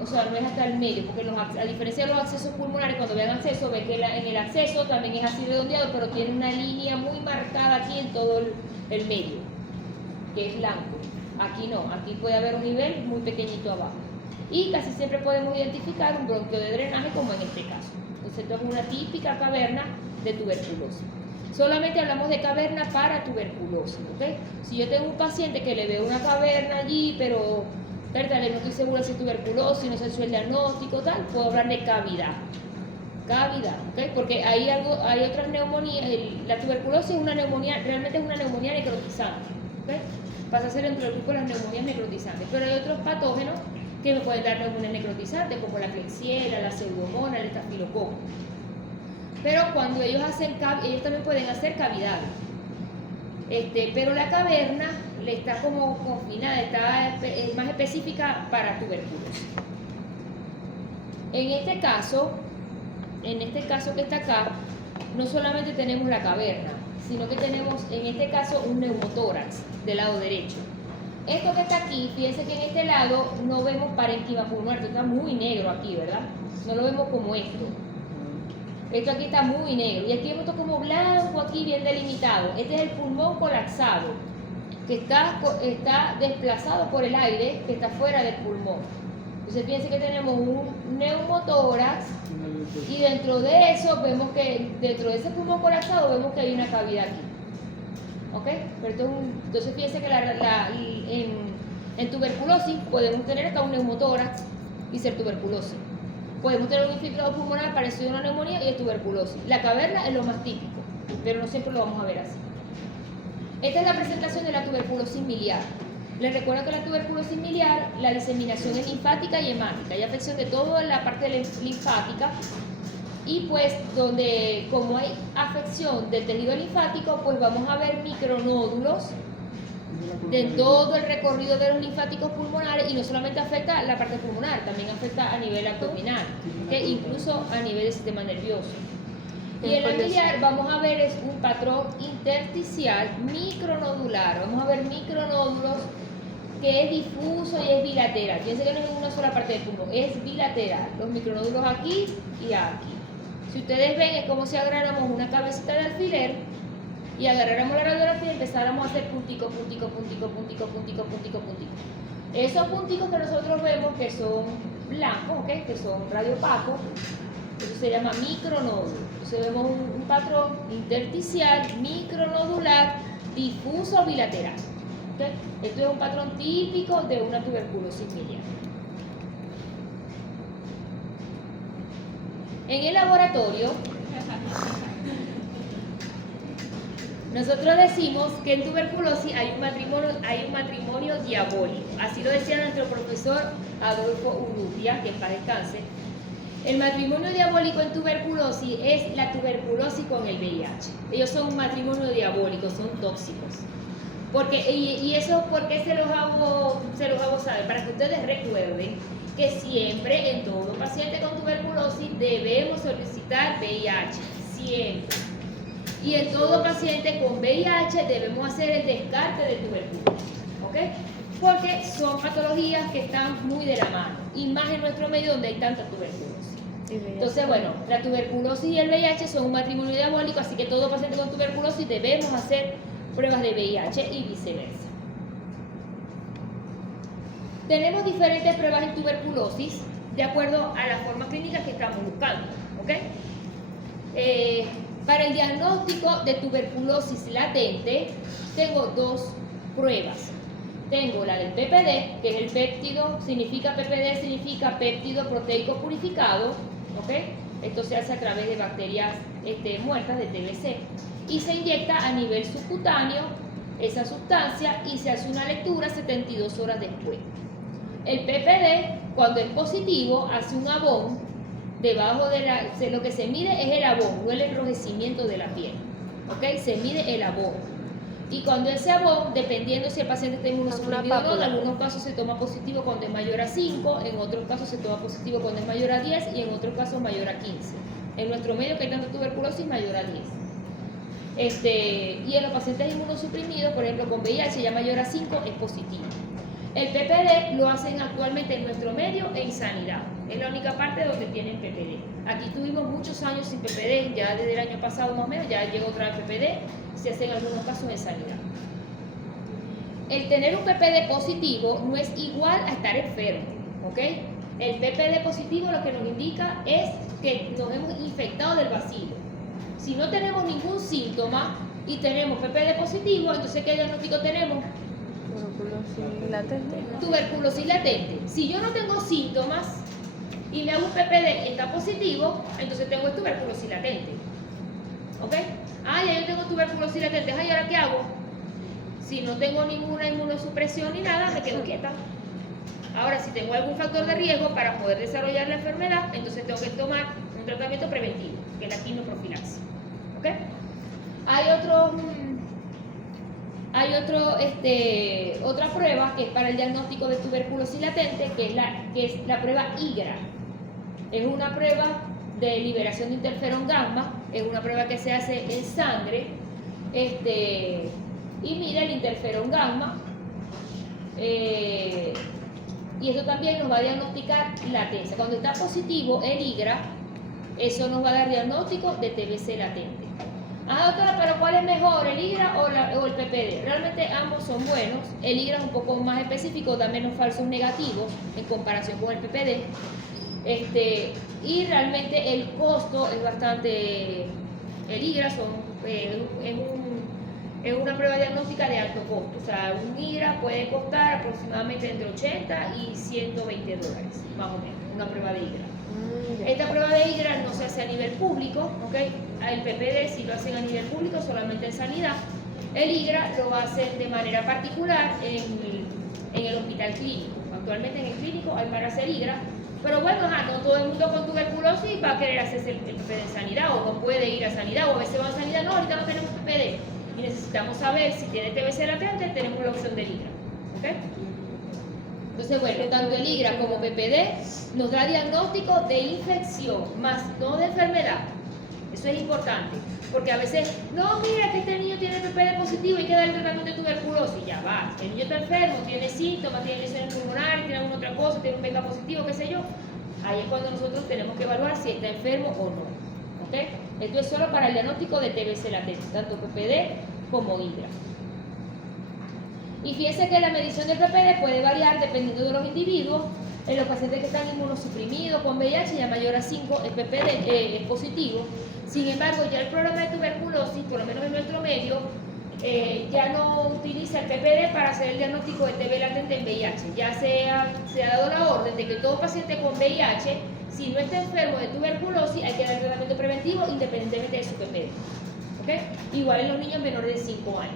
o sea, no es hasta el medio, porque a diferencia de los accesos pulmonares, cuando vean acceso, ven que en el acceso también es así redondeado, pero tiene una línea muy marcada aquí en todo el medio, que es blanco. Aquí no, aquí puede haber un nivel muy pequeñito abajo. Y casi siempre podemos identificar un bronquio de drenaje, como en este caso. Entonces, esto es una típica caverna de tuberculosis. Solamente hablamos de caverna para tuberculosis, ¿ok? Si yo tengo un paciente que le veo una caverna allí, pero no estoy segura si es tuberculosis, no sé si es el diagnóstico, tal, puedo hablar de cavidad. Cavidad, ¿ok? Porque hay otras neumonías. La tuberculosis es una neumonía, realmente es una neumonía necrotizante, ¿ok? Pasa a ser dentro del grupo de las neumonías necrotizantes, pero hay otros patógenos que me pueden dar neumonías necrotizantes, como la Klebsiella, la Pseudomonas, el estafilococo. Pero cuando ellos también pueden hacer cavidades. Pero la caverna le está como confinada, es más específica para tuberculosis. En este caso que está acá, no solamente tenemos la caverna, sino que tenemos en este caso un neumotórax del lado derecho. Esto que está aquí, fíjense que en este lado no vemos parénquima pulmonar, esto está muy negro aquí, ¿verdad? No lo vemos como esto. Esto aquí está muy negro y aquí vemos esto como blanco aquí bien delimitado. Este es el pulmón colapsado, que está desplazado por el aire que está fuera del pulmón. Entonces fíjense que tenemos un neumotórax y dentro de eso vemos que, dentro de ese pulmón colapsado vemos que hay una cavidad aquí. ¿Ok? Pero entonces fíjense que en tuberculosis podemos tener hasta un neumotórax y ser tuberculosis. Podemos tener un infiltrado pulmonar parecido a una neumonía y es tuberculosis. La caverna es lo más típico, pero no siempre lo vamos a ver así. Esta es la presentación de la tuberculosis miliar. Les recuerdo que la tuberculosis miliar, la diseminación es linfática y hemática. Hay afección de toda la parte linfática y pues como hay afección del tejido linfático, pues vamos a ver micronódulos de todo el recorrido de los linfáticos pulmonares y no solamente afecta la parte pulmonar, también afecta a nivel abdominal, incluso a nivel del sistema nervioso. Y en la miliar vamos a ver es un patrón intersticial micronodular, vamos a ver micronódulos que es difuso y es bilateral. Fíjense que no es en una sola parte del pulmón, es bilateral, los micronódulos aquí y aquí. Si ustedes ven es como si agarráramos una cabecita de alfiler y agarráramos la radiografía y empezáramos a hacer puntico. Esos punticos que nosotros vemos que son blancos, ¿okay? Que son radiopacos, eso se llama micronódulo. Entonces vemos un patrón intersticial, micronodular, difuso bilateral. ¿Okay? Esto es un patrón típico de una tuberculosis miliar. En el laboratorio, nosotros decimos que en tuberculosis hay un matrimonio diabólico. Así lo decía nuestro profesor Adolfo Urrutia, que en paz descanse. El matrimonio diabólico en tuberculosis es la tuberculosis con el VIH. Ellos son un matrimonio diabólico, son tóxicos. Y eso porque se los hago saber, para que ustedes recuerden que siempre en todo paciente con tuberculosis debemos solicitar VIH, siempre. Y en todo paciente con VIH debemos hacer el descarte de tuberculosis, ¿ok? Porque son patologías que están muy de la mano, y más en nuestro medio donde hay tanta tuberculosis. Entonces, bueno, la tuberculosis y el VIH son un matrimonio diabólico, así que todo paciente con tuberculosis debemos hacer pruebas de VIH y viceversa. Tenemos diferentes pruebas en tuberculosis de acuerdo a las formas clínicas que estamos buscando, ¿ok? Para el diagnóstico de tuberculosis latente, tengo dos pruebas. Tengo la del PPD, que es el péptido, PPD significa péptido proteico purificado, ¿ok? Esto se hace a través de bacterias muertas de TBC y se inyecta a nivel subcutáneo esa sustancia y se hace una lectura 72 horas después. El PPD, cuando es positivo, hace un abón debajo de lo que se mide es el abón, no el enrojecimiento de la piel, ¿ok? Se mide el abón. Y cuando ese abón, dependiendo si el paciente está inmunosuprimido o no, en algunos casos se toma positivo cuando es mayor a 5, en otros casos se toma positivo cuando es mayor a 10 y en otros casos mayor a 15. En nuestro medio que hay tanta tuberculosis, mayor a 10. Y en los pacientes inmunosuprimidos, por ejemplo con VIH ya mayor a 5, es positivo. El PPD lo hacen actualmente en nuestro medio en sanidad. Es la única parte donde tienen PPD. Aquí tuvimos muchos años sin PPD, ya desde el año pasado más o menos, ya llegó otra vez PPD, se hace en algunos casos en sanidad. El tener un PPD positivo no es igual a estar enfermo, ¿ok? El PPD positivo lo que nos indica es que nos hemos infectado del bacilo. Si no tenemos ningún síntoma y tenemos PPD positivo, entonces ¿qué diagnóstico tenemos? Tuberculosis latente. Tuberculosis latente. Si yo no tengo síntomas y me hago un PPD está positivo, entonces tengo tuberculosis latente. ¿Ok? Ya yo tengo tuberculosis latente. ¿Y ahora qué hago? Si no tengo ninguna inmunosupresión ni nada, me quedo quieta. Ahora, si tengo algún factor de riesgo para poder desarrollar la enfermedad, entonces tengo que tomar un tratamiento preventivo, que es la quimioprofilaxis. ¿Ok? Hay otra prueba que es para el diagnóstico de tuberculosis latente, que es la prueba IGRA. Es una prueba de liberación de interferón gamma, es una prueba que se hace en sangre, y mide el interferón gamma, y eso también nos va a diagnosticar latencia. Cuando está positivo el IGRA, eso nos va a dar diagnóstico de TBC latente. Doctora, pero ¿cuál es mejor, el IGRA o el PPD? Realmente ambos son buenos. El IGRA es un poco más específico, da menos falsos negativos en comparación con el PPD. Y realmente el costo es bastante... El IGRA es una prueba diagnóstica de alto costo. O sea, un IGRA puede costar aproximadamente entre 80 y 120 dólares, más o menos, una prueba de IGRA. Esta prueba de IGRA no se hace a nivel público, ¿ok? El PPD sí lo hacen a nivel público, solamente en sanidad. El IGRA lo hacen de manera particular en el hospital clínico. Actualmente en el clínico hay para hacer IGRA, pero bueno, no todo el mundo con tuberculosis va a querer hacerse el PPD en sanidad, o no puede ir a sanidad, o a veces va a sanidad, no, ahorita no tenemos PPD. Y necesitamos saber si tiene TBC latente, tenemos la opción del IGRA, ¿ok? Entonces, bueno, tanto el IGRA como PPD nos da diagnóstico de infección, más no de enfermedad. Eso es importante, porque a veces, no, mira que este niño tiene PPD positivo, hay que darle tratamiento de tuberculosis, ya va. El niño está enfermo, tiene síntomas, tiene lesiones pulmonares, tiene alguna otra cosa, tiene un VIH positivo, qué sé yo. Ahí es cuando nosotros tenemos que evaluar si está enfermo o no. ¿Ok? Esto es solo para el diagnóstico de TBC latente, tanto PPD como IGRA. Y fíjense que la medición del PPD puede variar dependiendo de los individuos. En los pacientes que están inmunosuprimidos con VIH ya mayor a 5 el PPD es positivo. Sin embargo, ya el programa de tuberculosis, por lo menos en nuestro medio, ya no utiliza el PPD para hacer el diagnóstico de TB latente en VIH. Ya se ha dado la orden de que todo paciente con VIH, si no está enfermo de tuberculosis, hay que dar tratamiento preventivo independientemente de su PPD. ¿Okay? Igual en los niños menores de 5 años.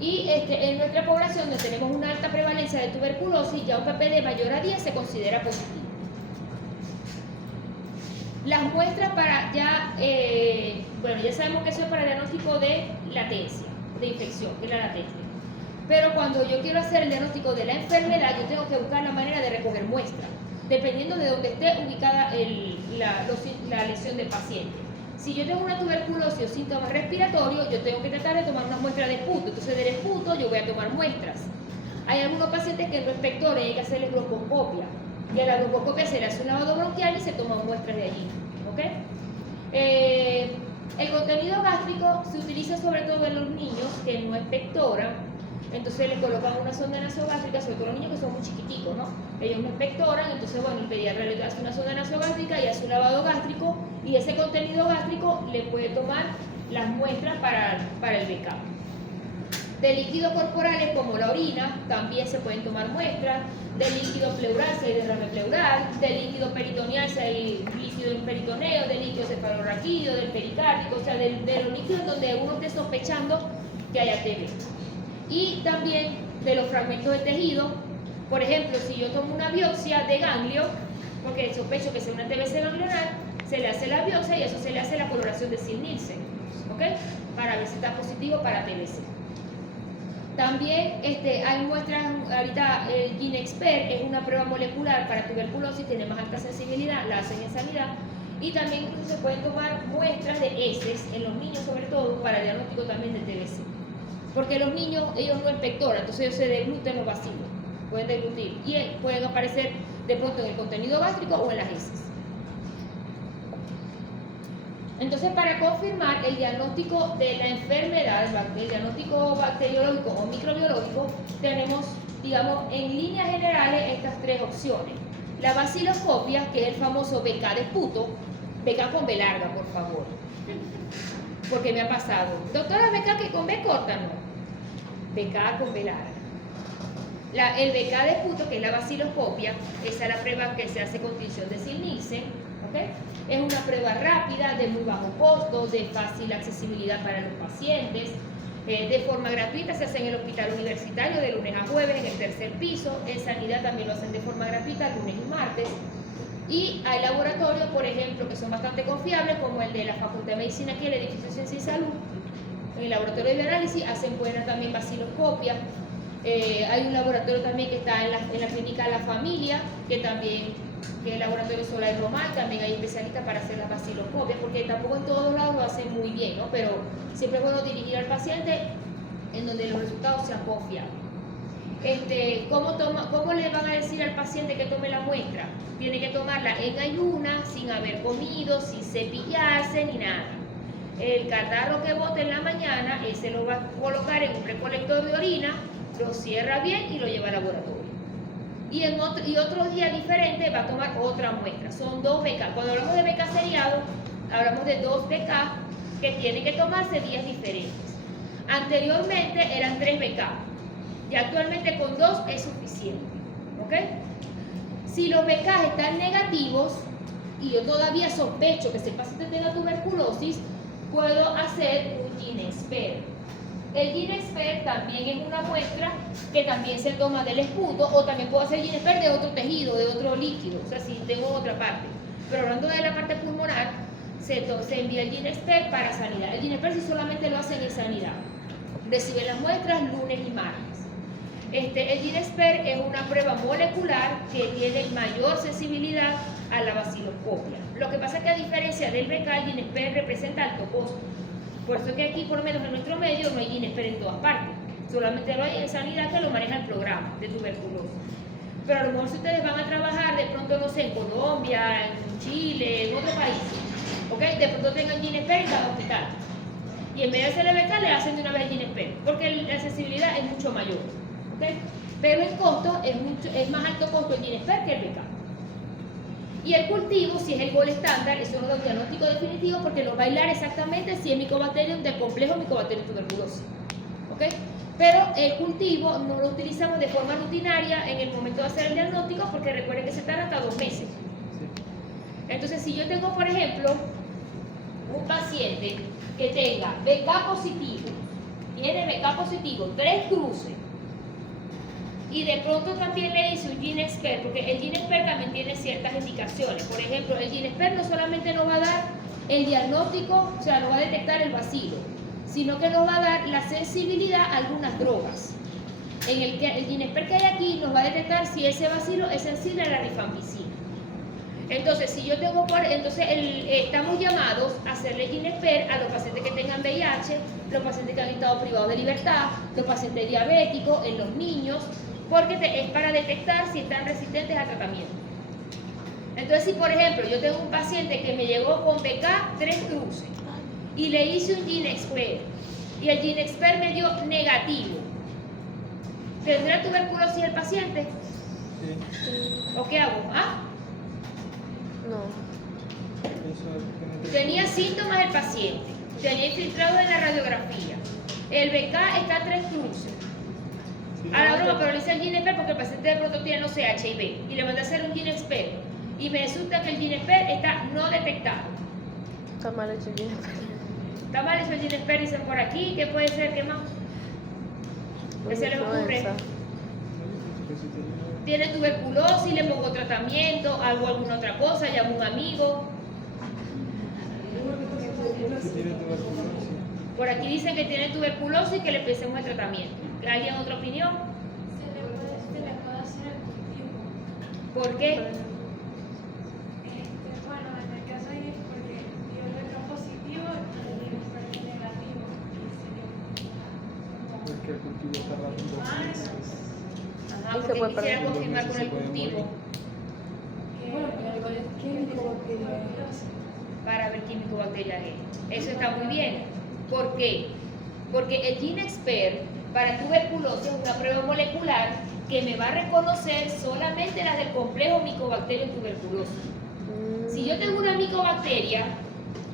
Y en nuestra población, donde tenemos una alta prevalencia de tuberculosis, ya un PPD mayor a 10 se considera positivo. Las muestras para ya sabemos que eso es para el diagnóstico de latencia, de infección, que es la latencia. Pero cuando yo quiero hacer el diagnóstico de la enfermedad, yo tengo que buscar la manera de recoger muestras, dependiendo de dónde esté ubicada la lesión del paciente. Si yo tengo una tuberculosis o síntomas respiratorios, yo tengo que tratar de tomar una muestra de esputo. Entonces del esputo yo voy a tomar muestras. Hay algunos pacientes que en los inspectores hay que hacerles broncoescopia. Y a la broncoescopia se le hace un lavado bronquial y se toman muestras de allí. ¿Okay? El contenido gástrico se utiliza sobre todo en los niños que no expectoran. Entonces le colocan una sonda nasogástrica, sobre todo los niños que son muy chiquiticos, ¿no? Ellos no expectoran, entonces bueno, el pediatra le hace una sonda nasogástrica y hace un lavado gástrico y ese contenido gástrico le puede tomar las muestras para el BK. De líquidos corporales como la orina también se pueden tomar muestras, de líquido pleural si hay derrame pleural, de líquido peritoneal si hay líquido en peritoneo, de líquido cefalorraquídeo, del pericárdico, o sea, de los líquidos donde uno esté sospechando que haya TB. Y también de los fragmentos de tejido, por ejemplo, si yo tomo una biopsia de ganglio, porque sospecho que sea una TBC ganglionar, se le hace la biopsia y eso se le hace la coloración de Sil-Nielsen, ¿ok? Para ver si está positivo para TBC. También hay muestras, ahorita el GeneXpert es una prueba molecular para tuberculosis, tiene más alta sensibilidad, la hacen en sanidad, y también incluso se pueden tomar muestras de heces en los niños sobre todo para el diagnóstico también de TBC. Porque los niños, ellos no expectoran, entonces ellos se degluten los bacilos, pueden deglutir y pueden aparecer de pronto en el contenido gástrico o en las heces. Entonces, para confirmar el diagnóstico de la enfermedad, el diagnóstico bacteriológico o microbiológico, tenemos, digamos, en líneas generales estas tres opciones. La baciloscopia, que es el famoso BK de esputo, BK con B larga, por favor, porque me ha pasado. Doctora, BK que con B corta, no. BK con B larga. El BK de esputo, que es la baciloscopia, esa es la prueba que se hace con tinción de Sil-Nielsen, ¿okay? Es una prueba rápida, de muy bajo costo, de fácil accesibilidad para los pacientes, de forma gratuita, se hace en el hospital universitario de lunes a jueves en el tercer piso, en sanidad también lo hacen de forma gratuita lunes y martes. Y hay laboratorios, por ejemplo, que son bastante confiables, como el de la Facultad de Medicina aquí, el edificio de Ciencia y Salud. En el laboratorio de bioanálisis hacen buena también baciloscopia. Hay un laboratorio también que está en la clínica La Familia, que es el laboratorio Solar Román, también hay especialistas para hacer las baciloscopias, porque tampoco en todos lados lo hacen muy bien, ¿no? Pero siempre es bueno dirigir al paciente en donde los resultados sean confiables. ¿Cómo le van a decir al paciente que tome la muestra? Tiene que tomarla en ayuna, sin haber comido, sin cepillarse ni nada. El catarro que bote en la mañana, ese lo va a colocar en un recolector de orina, lo cierra bien y lo lleva al laboratorio. Y otro día diferente va a tomar otra muestra. Son 2 BK. Cuando hablamos de BK seriado, hablamos de 2 BK que tienen que tomarse días diferentes. Anteriormente eran 3 BK. Y actualmente con 2 es suficiente. ¿Ok? Si los BK están negativos y yo todavía sospecho que ese paciente tenga tuberculosis, puedo hacer un GeneXpert. El GeneXpert también es una muestra que también se toma del esputo, o también puedo hacer GeneXpert de otro tejido, de otro líquido, o sea, si tengo otra parte. Pero hablando de la parte pulmonar, se envía el GeneXpert para sanidad. El GeneXpert sí solamente lo hacen en sanidad. Reciben las muestras lunes y martes. El GeneXpert es una prueba molecular que tiene mayor sensibilidad a la baciloscopia. Lo que pasa es que a diferencia del BK, el GeneXpert representa alto costo. Por eso es que aquí, por lo menos en nuestro medio, no hay GeneXpert en todas partes. Solamente lo hay en sanidad, que lo maneja el programa de tuberculosis. Pero a lo mejor si ustedes van a trabajar de pronto, no sé, en Colombia, en Chile, en otro país, ¿ok? De pronto tengan GeneXpert en cada hospital. Y en vez de hacerle BK, le hacen de una vez GeneXpert, porque la accesibilidad es mucho mayor, ¿ok? Pero el costo es más alto costo el GeneXpert que el BK. Y el cultivo, si es el gol estándar, eso no es un diagnóstico definitivo porque nos va a aislar exactamente si es Mycobacterium del complejo Mycobacterium tuberculosis. ¿Ok? Pero el cultivo no lo utilizamos de forma rutinaria en el momento de hacer el diagnóstico porque recuerden que se tarda hasta 2 meses. Entonces, si yo tengo, por ejemplo, un paciente que tenga BK positivo, tiene BK positivo, 3 cruces, y de pronto también le hice un GeneXpert, porque el GeneXpert también tiene ciertas indicaciones. Por ejemplo, el GeneXpert no solamente nos va a dar el diagnóstico, o sea, nos va a detectar el bacilo, sino que nos va a dar la sensibilidad a algunas drogas. en el que el Ginexpert que hay aquí nos va a detectar si ese bacilo es sensible a la rifampicina. Entonces, si yo tengo estamos llamados a hacerle Ginexpert a los pacientes que tengan VIH, los pacientes que han estado privados de libertad, los pacientes diabéticos, en los niños, porque es para detectar si están resistentes a tratamiento. Entonces, si por ejemplo yo tengo un paciente que me llegó con BK 3 cruces y le hice un Ginexpert y el Ginexpert me dio negativo, ¿tendrá tuberculosis el paciente? Sí. ¿O qué hago? ¿Ah? No. Eso es Tenía síntomas el paciente, tenía infiltrado en la radiografía, el BK está a 3 cruces. A la broma, pero le hice el Ginexpert porque el paciente de pronto tiene, no sé, HIV y le mandé a hacer un Ginexpert y me resulta que el Ginexpert está no detectado. Está mal hecho el Ginexpert. Está mal eso el Ginexpert, dicen por aquí, ¿qué puede ser? ¿Qué más? ¿Qué se les ocurre? Influenza. Tiene tuberculosis, le pongo tratamiento, hago alguna otra cosa, llamo a un amigo. que tiene tuberculosis. Por aquí dicen que tiene tuberculosis y que le empecemos el tratamiento. ¿Alguien otra opinión? Se le puede hacer el cultivo. ¿Por qué? Bueno, en el caso de porque dio el BK positivo y el Ginexpert negativo. Porque el cultivo está dando. Ajá, Y se porque puede quisiera perder. confirmar con el Se puede cultivo Bueno, pero ¿qué micobacteria es? para ver qué micobacteria es. Eso está muy bien. ¿Por qué? Porque el Ginexpert para tuberculosis es una prueba molecular que me va a reconocer solamente las del complejo Mycobacterium tuberculosis. Si yo tengo una micobacteria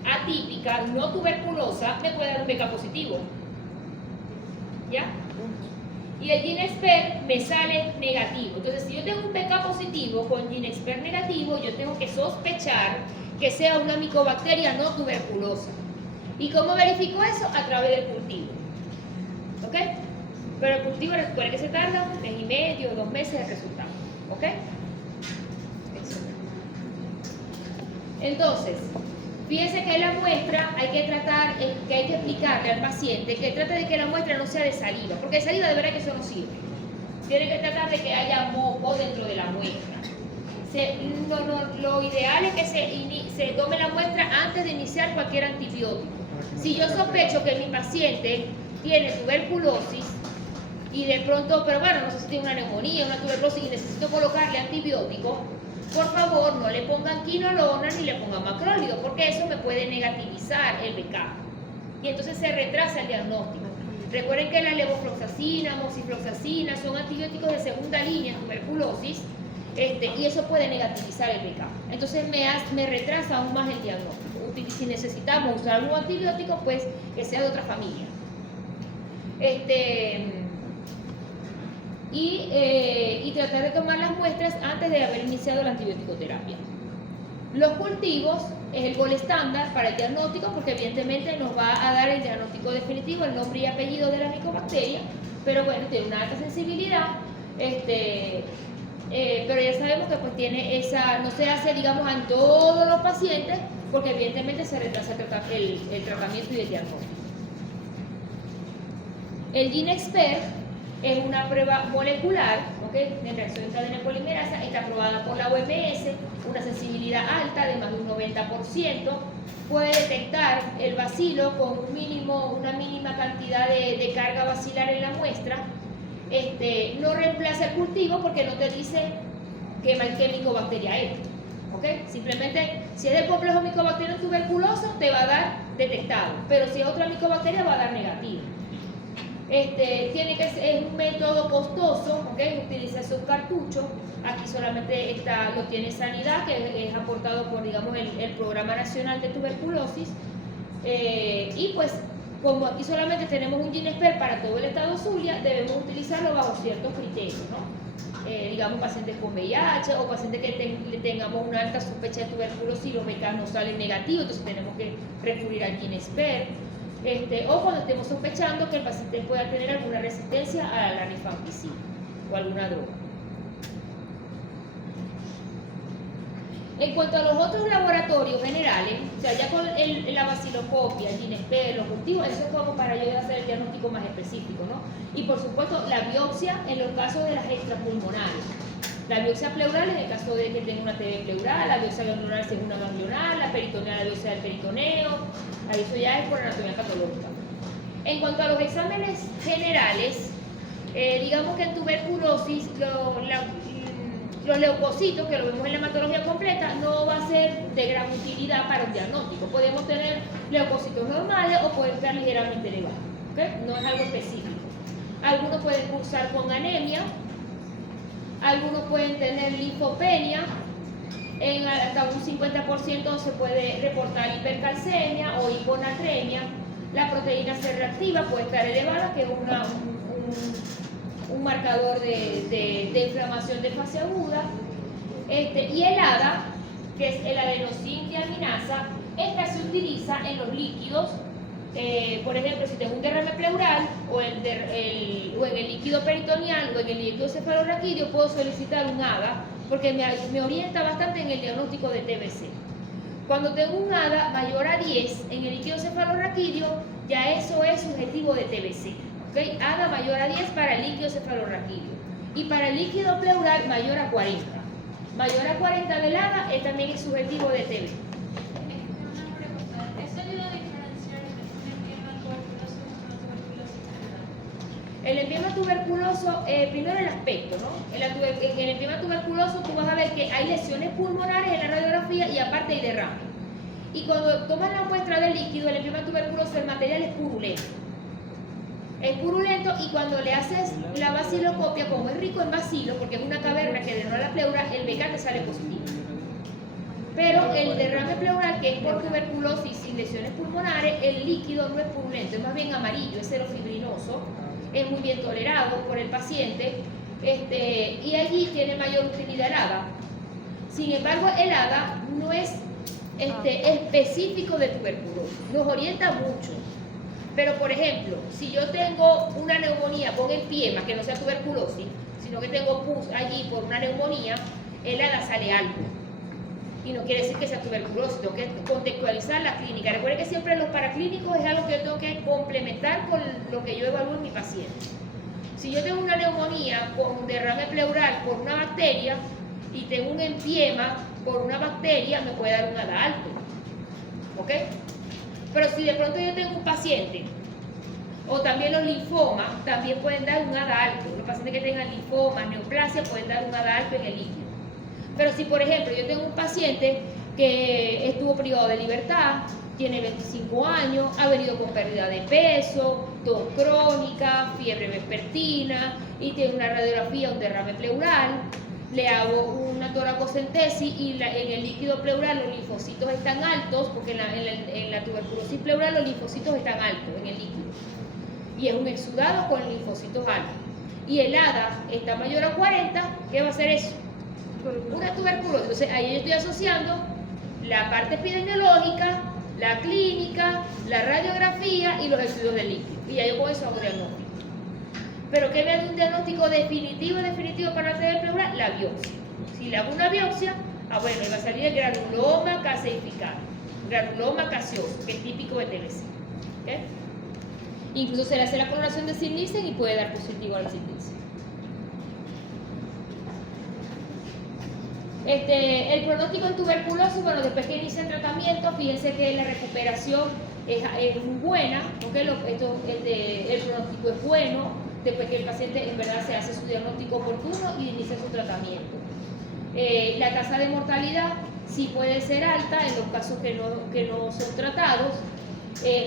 atípica, no tuberculosa, me puede dar un BK positivo. ¿Ya? Y el Ginexpert me sale negativo. Entonces, si yo tengo un BK positivo con Ginexpert negativo, yo tengo que sospechar que sea una micobacteria no tuberculosa. ¿Y cómo verifico eso? A través del cultivo. ¿Ok? Pero el cultivo, recuerden que se tarda 1 mes y medio, 2 meses el resultado. ¿Ok? Excelente. Entonces, fíjense que la muestra hay que tratar, que hay que explicarle al paciente que trate de que la muestra no sea de saliva, porque de saliva de verdad que eso no sirve. Tiene que tratar de que haya moco dentro de la muestra. Lo ideal es que se tome la muestra antes de iniciar cualquier antibiótico. Si yo sospecho que mi paciente tiene tuberculosis y de pronto, pero bueno, no sé si tiene una neumonía, una tuberculosis y necesito colocarle antibiótico, por favor no le pongan quinolona ni le pongan macrólido, porque eso me puede negativizar el BK y entonces se retrasa el diagnóstico. Recuerden que la levofloxacina, moxifloxacina son antibióticos de segunda línea en tuberculosis, y eso puede negativizar el BK. Entonces me retrasa aún más el diagnóstico. Si necesitamos usar algún antibiótico, pues que sea de otra familia. Y tratar de tomar las muestras antes de haber iniciado la antibiótico-terapia. Los cultivos es el gol estándar para el diagnóstico porque evidentemente nos va a dar el diagnóstico definitivo, el nombre y apellido de la micobacteria, pero bueno, tiene una alta sensibilidad, pero ya sabemos que pues tiene no se hace digamos en todos los pacientes porque evidentemente se retrasa el tratamiento y el diagnóstico. El Ginexpert es una prueba molecular, de reacción en cadena polimerasa, está aprobada por la OMS, una sensibilidad alta de más de un 90%, puede detectar el bacilo con una mínima cantidad de carga bacilar en la muestra, no reemplaza el cultivo porque no te dice qué micobacteria es. Simplemente, si es del complejo Mycobacterium tuberculoso, te va a dar detectado, pero si es otra micobacteria, va a dar negativo. Es un método costoso, utiliza un cartucho. Aquí solamente lo tiene Sanidad, que es aportado por, digamos, el Programa Nacional de Tuberculosis. Y pues, como aquí solamente tenemos un Ginexpert para todo el estado Zulia, debemos utilizarlo bajo ciertos criterios, ¿no? Digamos, pacientes con VIH o pacientes que tengamos una alta sospecha de tuberculosis y los BK no salen negativos, entonces tenemos que recurrir al Ginexpert. O cuando estemos sospechando que el paciente pueda tener alguna resistencia a la rifampicina o alguna droga. En cuanto a los otros laboratorios generales, o sea, ya con la baciloscopia, el ginespero, los cultivos, eso es como para yo hacer el diagnóstico más específico, ¿no? Y por supuesto, la biopsia en los casos de las extrapulmonares. La biopsia pleural en el caso de que tenga una TB pleural, la biopsia ganglionar si es una ganglionar, la peritoneal, la biopsia del peritoneo, ahí eso ya es por anatomía patológica. En cuanto a los exámenes generales, digamos que en tuberculosis los leucocitos, que lo vemos en la hematología completa, no va a ser de gran utilidad para un diagnóstico. Podemos tener leucocitos normales o pueden estar ligeramente elevados, ¿okay? No es algo específico. Algunos pueden cursar con anemia, algunos pueden tener linfopenia, en hasta un 50% se puede reportar hipercalcemia o hiponatremia. La proteína C reactiva puede estar elevada, que es un marcador de inflamación de fase aguda. Y el ADA, que es el adenosíndeaminasa, esta se utiliza en los líquidos. Por ejemplo, si tengo un derrame pleural o en el líquido peritoneal o en el líquido cefalorraquídeo, puedo solicitar un ADA porque me orienta bastante en el diagnóstico de TBC. Cuando tengo un ADA mayor a 10 en el líquido cefalorraquídeo, ya eso es subjetivo de TBC. ¿Okay? ADA mayor a 10 para el líquido cefalorraquídeo y para el líquido pleural mayor a 40. Mayor a 40 del ADA también es subjetivo de TB. Una pregunta, ¿eso ayuda a diferenciar entre un empiema tuberculoso y una tuberculosis general? El empiema tuberculoso, primero el aspecto, ¿no? En el empiema tuberculoso tú vas a ver que hay lesiones pulmonares en la radiografía y aparte hay derrame. Y cuando tomas la muestra del líquido, el empiema tuberculoso, el material es purulento. Es purulento y cuando le haces la baciloscopia, como es rico en bacilo, porque es una caverna que drenó la pleura, el BK te sale positivo. Pero el derrame pleural, que es por tuberculosis sin lesiones pulmonares, el líquido no es purulento, es más bien amarillo, es cerofibrinoso, es muy bien tolerado por el paciente, y allí tiene mayor utilidad el ADA. Sin embargo, el ADA no es específico de tuberculosis, nos orienta mucho. Pero, por ejemplo, si yo tengo una neumonía con empiema, que no sea tuberculosis, sino que tengo pus allí por una neumonía, el ADA sale alto. Y no quiere decir que sea tuberculosis, tengo que contextualizar la clínica. Recuerden que siempre los paraclínicos es algo que yo tengo que complementar con lo que yo evalúo en mi paciente. Si yo tengo una neumonía con derrame pleural por una bacteria y tengo un empiema por una bacteria, me puede dar un ADA alto. ¿Ok? Pero si de pronto yo tengo un paciente, o también los linfomas, también pueden dar un ADA alto. Los pacientes que tengan linfomas, neoplasia, pueden dar un ADA alto en el líquido. Pero si, por ejemplo, yo tengo un paciente que estuvo privado de libertad, tiene 25 años, ha venido con pérdida de peso, tos crónica, fiebre vespertina y tiene una radiografía, un derrame pleural, le hago una toracocentesis y en el líquido pleural los linfocitos están altos, porque en la tuberculosis pleural los linfocitos están altos en el líquido. Y es un exudado con linfocitos altos. Y el ADA está mayor a 40, ¿qué va a hacer eso? Una tuberculosis. Entonces ahí yo estoy asociando la parte epidemiológica, la clínica, la radiografía y los estudios del líquido. Y ya yo con eso hago diagnóstico. Pero ¿qué me da un diagnóstico definitivo para la TB pleural? La biopsia. Si le hago una biopsia, bueno, me va a salir el granuloma caseificado, granuloma gaseoso, que es típico de TBC. ¿Okay? Incluso se le hace la coloración de Sid-Nielsen y puede dar positivo a la Sid-Nielsen. El pronóstico en tuberculosis, bueno, después que inicia el tratamiento, fíjense que la recuperación es muy buena, ¿okay? El pronóstico es bueno, después que el paciente en verdad se hace su diagnóstico oportuno y inicia su tratamiento. La tasa de mortalidad sí puede ser alta en los casos que no son tratados.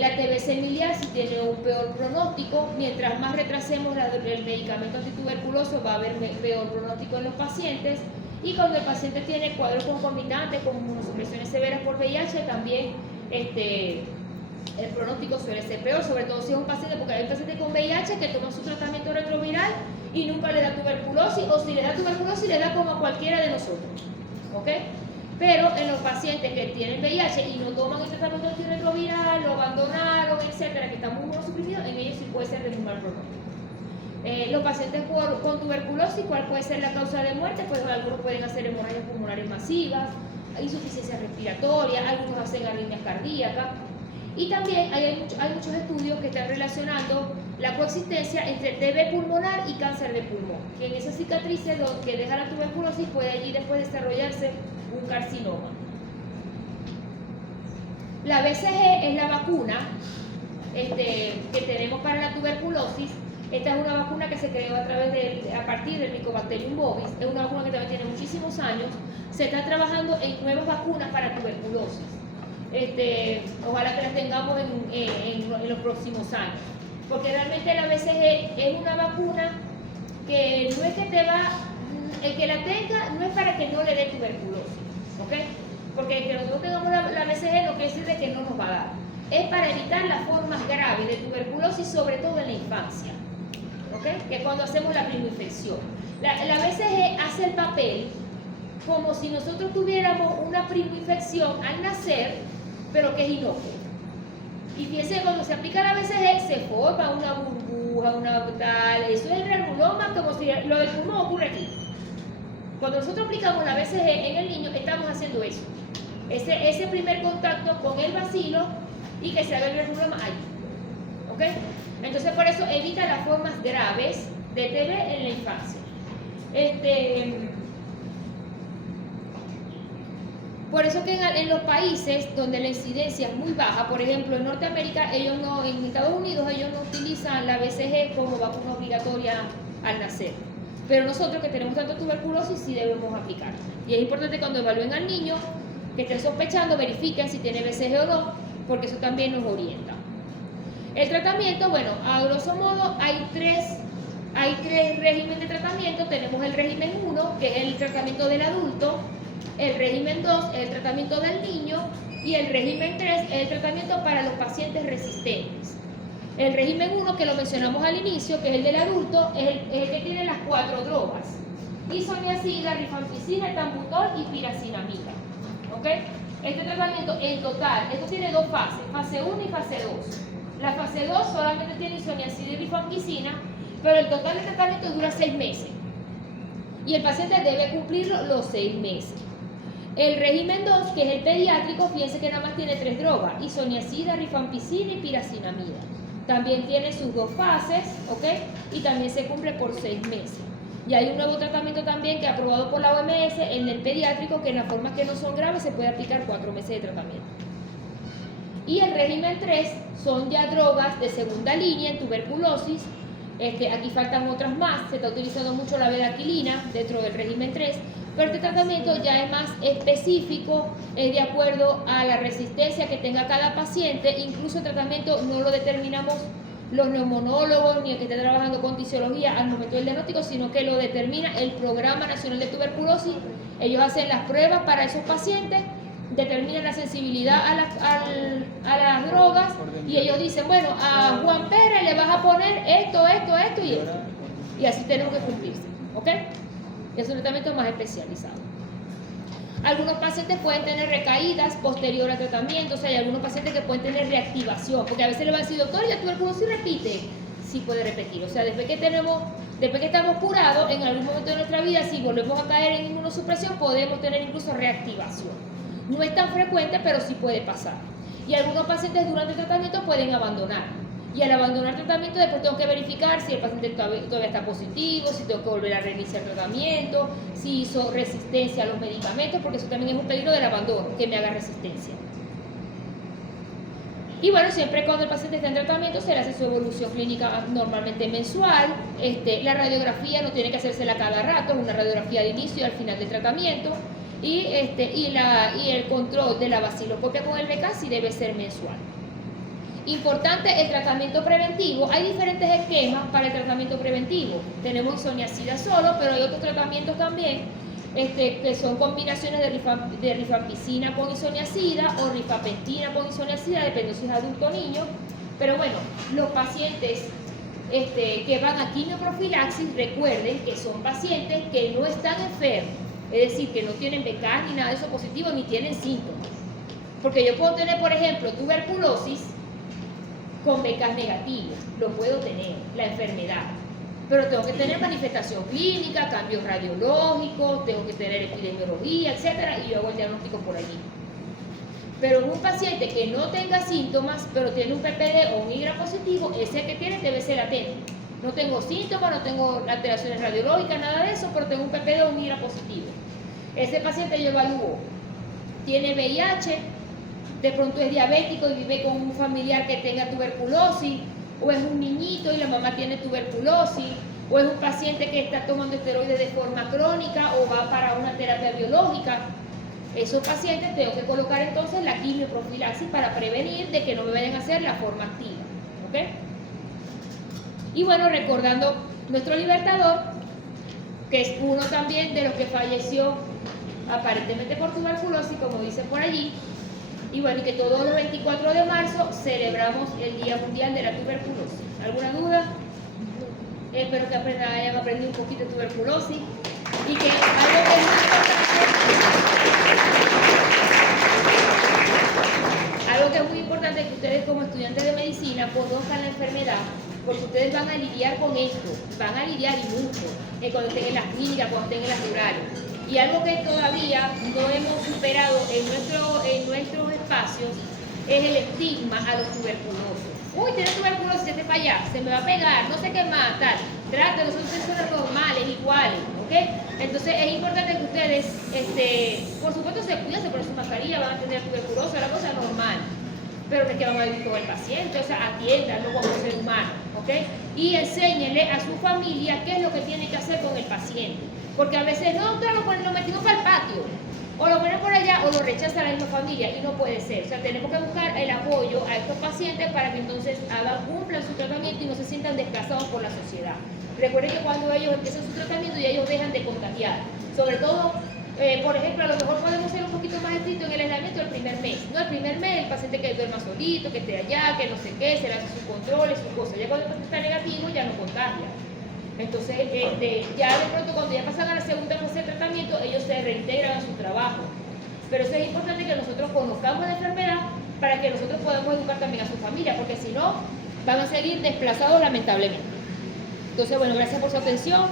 La TBC miliar sí tiene un peor pronóstico. Mientras más retrasemos el medicamento antituberculoso, va a haber peor pronóstico en los pacientes. Y cuando el paciente tiene cuadros concomitantes con inmunosupresiones severas por VIH, también el pronóstico suele ser peor, sobre todo si es un paciente, porque hay un paciente con VIH que toma su tratamiento retroviral y nunca le da tuberculosis, o si le da tuberculosis, le da como a cualquiera de nosotros. ¿Ok? Pero en los pacientes que tienen VIH y no toman el tratamiento antirretroviral, lo abandonaron, etcétera, que están muy inmunosuprimidos, en ellos sí puede ser de muy mal pronóstico. Los pacientes con tuberculosis, ¿cuál puede ser la causa de muerte? Pues algunos pueden hacer hemorragias pulmonares masivas, insuficiencia respiratoria, algunos hacen arritmias cardíacas. Y también hay muchos estudios que están relacionando la coexistencia entre TB pulmonar y cáncer de pulmón, que en esas cicatrices que deja la tuberculosis puede allí después desarrollarse un carcinoma. La BCG es la vacuna que tenemos para la tuberculosis. Esta es una vacuna que se creó a partir del Mycobacterium bovis. Es una vacuna que también tiene muchísimos años. Se está trabajando en nuevas vacunas para tuberculosis. Ojalá que las tengamos en los próximos años. Porque realmente la BCG es una vacuna que no es que el que la tenga no es para que no le dé tuberculosis, ¿ok? Porque que nosotros tengamos la BCG no quiere decir de que no nos va a dar. Es para evitar las formas graves de tuberculosis, sobre todo en la infancia, ¿ok? Que es cuando hacemos la primoinfección. La BCG hace el papel como si nosotros tuviéramos una primoinfección al nacer, pero que es inocua. Y fíjense, cuando se aplica la BCG se forma una burbuja, una tal, eso es el granuloma, como si lo del pulmón ocurre aquí. Cuando nosotros aplicamos la BCG en el niño, estamos haciendo eso. Ese primer contacto con el bacilo y que se haga el granuloma ahí. ¿Ok? Entonces, por eso evita las formas graves de TB en la infancia. Por eso que en los países donde la incidencia es muy baja, por ejemplo en Norteamérica, en Estados Unidos ellos no utilizan la BCG como vacuna obligatoria al nacer. Pero nosotros que tenemos tanta tuberculosis sí debemos aplicar. Y es importante cuando evalúen al niño, que estén sospechando, verifiquen si tiene BCG o no, porque eso también nos orienta. El tratamiento, bueno, a grosso modo hay tres regímenes de tratamiento. Tenemos el régimen 1, que es el tratamiento del adulto. El régimen 2 es el tratamiento del niño y el régimen 3 es el tratamiento para los pacientes resistentes. El régimen 1, que lo mencionamos al inicio, que es el del adulto, es el que tiene las 4 drogas: isoniazida, rifampicina, etambutol y piracinamida. ¿Ok? Este tratamiento en total, esto tiene 2 fases, fase 1 y fase 2. La fase 2 solamente tiene isoniazida y rifampicina, pero el total del tratamiento dura 6 meses. Y el paciente debe cumplirlo los 6 meses. El régimen 2, que es el pediátrico, fíjense que nada más tiene 3 drogas: isoniazida, rifampicina y piracinamida. También tiene sus 2 fases, ¿ok? Y también se cumple por 6 meses. Y hay un nuevo tratamiento también que aprobado por la OMS en el pediátrico, que en las formas que no son graves se puede aplicar 4 meses de tratamiento. Y el régimen 3 son ya drogas de segunda línea en tuberculosis. Aquí faltan otras más. Se está utilizando mucho la betaquilina dentro del régimen 3, pero este tratamiento ya es más específico, es de acuerdo a la resistencia que tenga cada paciente. Incluso el tratamiento no lo determinamos los neumonólogos ni el que esté trabajando con tisiología al momento del diagnóstico, sino que lo determina el Programa Nacional de Tuberculosis. Ellos hacen las pruebas para esos pacientes, determinan la sensibilidad a las drogas y ellos dicen, bueno, a Juan Pérez le vas a poner esto y esto. Y así tenemos que cumplirse, ¿ok? Es un tratamiento más especializado. Algunos pacientes pueden tener recaídas posterior al tratamiento, o sea, hay algunos pacientes que pueden tener reactivación, porque a veces le van a decir, doctor, ¿y la tuberculosis repite? Sí puede repetir, o sea, después que estamos curados, en algún momento de nuestra vida, si volvemos a caer en inmunosupresión, podemos tener incluso reactivación. No es tan frecuente, pero sí puede pasar. Y algunos pacientes durante el tratamiento pueden abandonar. Y al abandonar el tratamiento, después tengo que verificar si el paciente todavía está positivo, si tengo que volver a reiniciar el tratamiento, si hizo resistencia a los medicamentos, porque eso también es un peligro del abandono, que me haga resistencia. Y bueno, siempre cuando el paciente está en tratamiento se le hace su evolución clínica normalmente mensual. La radiografía no tiene que hacérsela cada rato, es una radiografía de inicio y al final del tratamiento. Y el control de la baciloscopia con el BK sí debe ser mensual. Importante el tratamiento preventivo. Hay diferentes esquemas para el tratamiento preventivo. Tenemos isoniazida solo, pero hay otros tratamientos también que son combinaciones de rifampicina con isoniazida o rifapentina con isoniazida, depende si es adulto o niño. Pero bueno, los pacientes que van a quimioprofilaxis, recuerden que son pacientes que no están enfermos, es decir, que no tienen BK ni nada de eso positivo, ni tienen síntomas. Porque yo puedo tener, por ejemplo, tuberculosis con BK negativos, lo puedo tener, la enfermedad, pero tengo que tener manifestación clínica, cambios radiológicos, tengo que tener epidemiología, etcétera, y yo hago el diagnóstico por allí. Pero en un paciente que no tenga síntomas, pero tiene un PPD o un IGRA positivo, ese que tiene debe ser latente. No tengo síntomas, no tengo alteraciones radiológicas, nada de eso, pero tengo un PPD o un IGRA positivo. Ese paciente yo evalúo, tiene VIH, de pronto es diabético y vive con un familiar que tenga tuberculosis, o es un niñito y la mamá tiene tuberculosis, o es un paciente que está tomando esteroides de forma crónica o va para una terapia biológica. Esos pacientes tengo que colocar entonces la quimioprofilaxis para prevenir de que no me vayan a hacer la forma activa. ¿Ok? Y bueno, recordando nuestro libertador, que es uno también de los que falleció aparentemente por tuberculosis, como dice por allí. Y bueno, y que todos los 24 de marzo celebramos el Día Mundial de la Tuberculosis. ¿Alguna duda? Espero que hayan aprendido un poquito de tuberculosis y que algo que es muy importante es que ustedes como estudiantes de medicina conozcan la enfermedad, porque ustedes van a lidiar con esto, van a lidiar y mucho, cuando estén en las clínicas, cuando estén en las rurales. Y algo que todavía no hemos superado en nuestros espacios es el estigma a los tuberculosos. Uy, tiene tuberculosis, este para allá, se me va a pegar, no sé qué más, tal. Trate, nosotros somos personas normales, iguales, ¿ok? Entonces es importante que ustedes, por supuesto se cuiden, se ponen su mascarilla, van a tener tuberculosis, la cosa normal. Pero no es que van a vivir con el paciente, o sea, atiéndanlo como ser humano, ¿ok? Y enséñenle a su familia qué es lo que tiene que hacer con el paciente. Porque a veces, no, doctor, lo metimos para el patio, o lo ponen por allá, o lo rechaza la misma familia, y no puede ser. O sea, tenemos que buscar el apoyo a estos pacientes para que entonces cumplan su tratamiento y no se sientan desplazados por la sociedad. Recuerden que cuando ellos empiezan su tratamiento ya ellos dejan de contagiar. Sobre todo, por ejemplo, a lo mejor podemos ser un poquito más estrictos en el aislamiento el primer mes. No, el primer mes el paciente que duerma solito, que esté allá, que no sé qué, se le hace sus controles, sus cosas. Ya cuando el paciente está negativo ya no contagia. Entonces, ya de pronto cuando ya pasan a la segunda fase de tratamiento, ellos se reintegran a su trabajo. Pero eso es importante que nosotros conozcamos la enfermedad para que nosotros podamos educar también a su familia, porque si no, van a seguir desplazados lamentablemente. Entonces, bueno, gracias por su atención.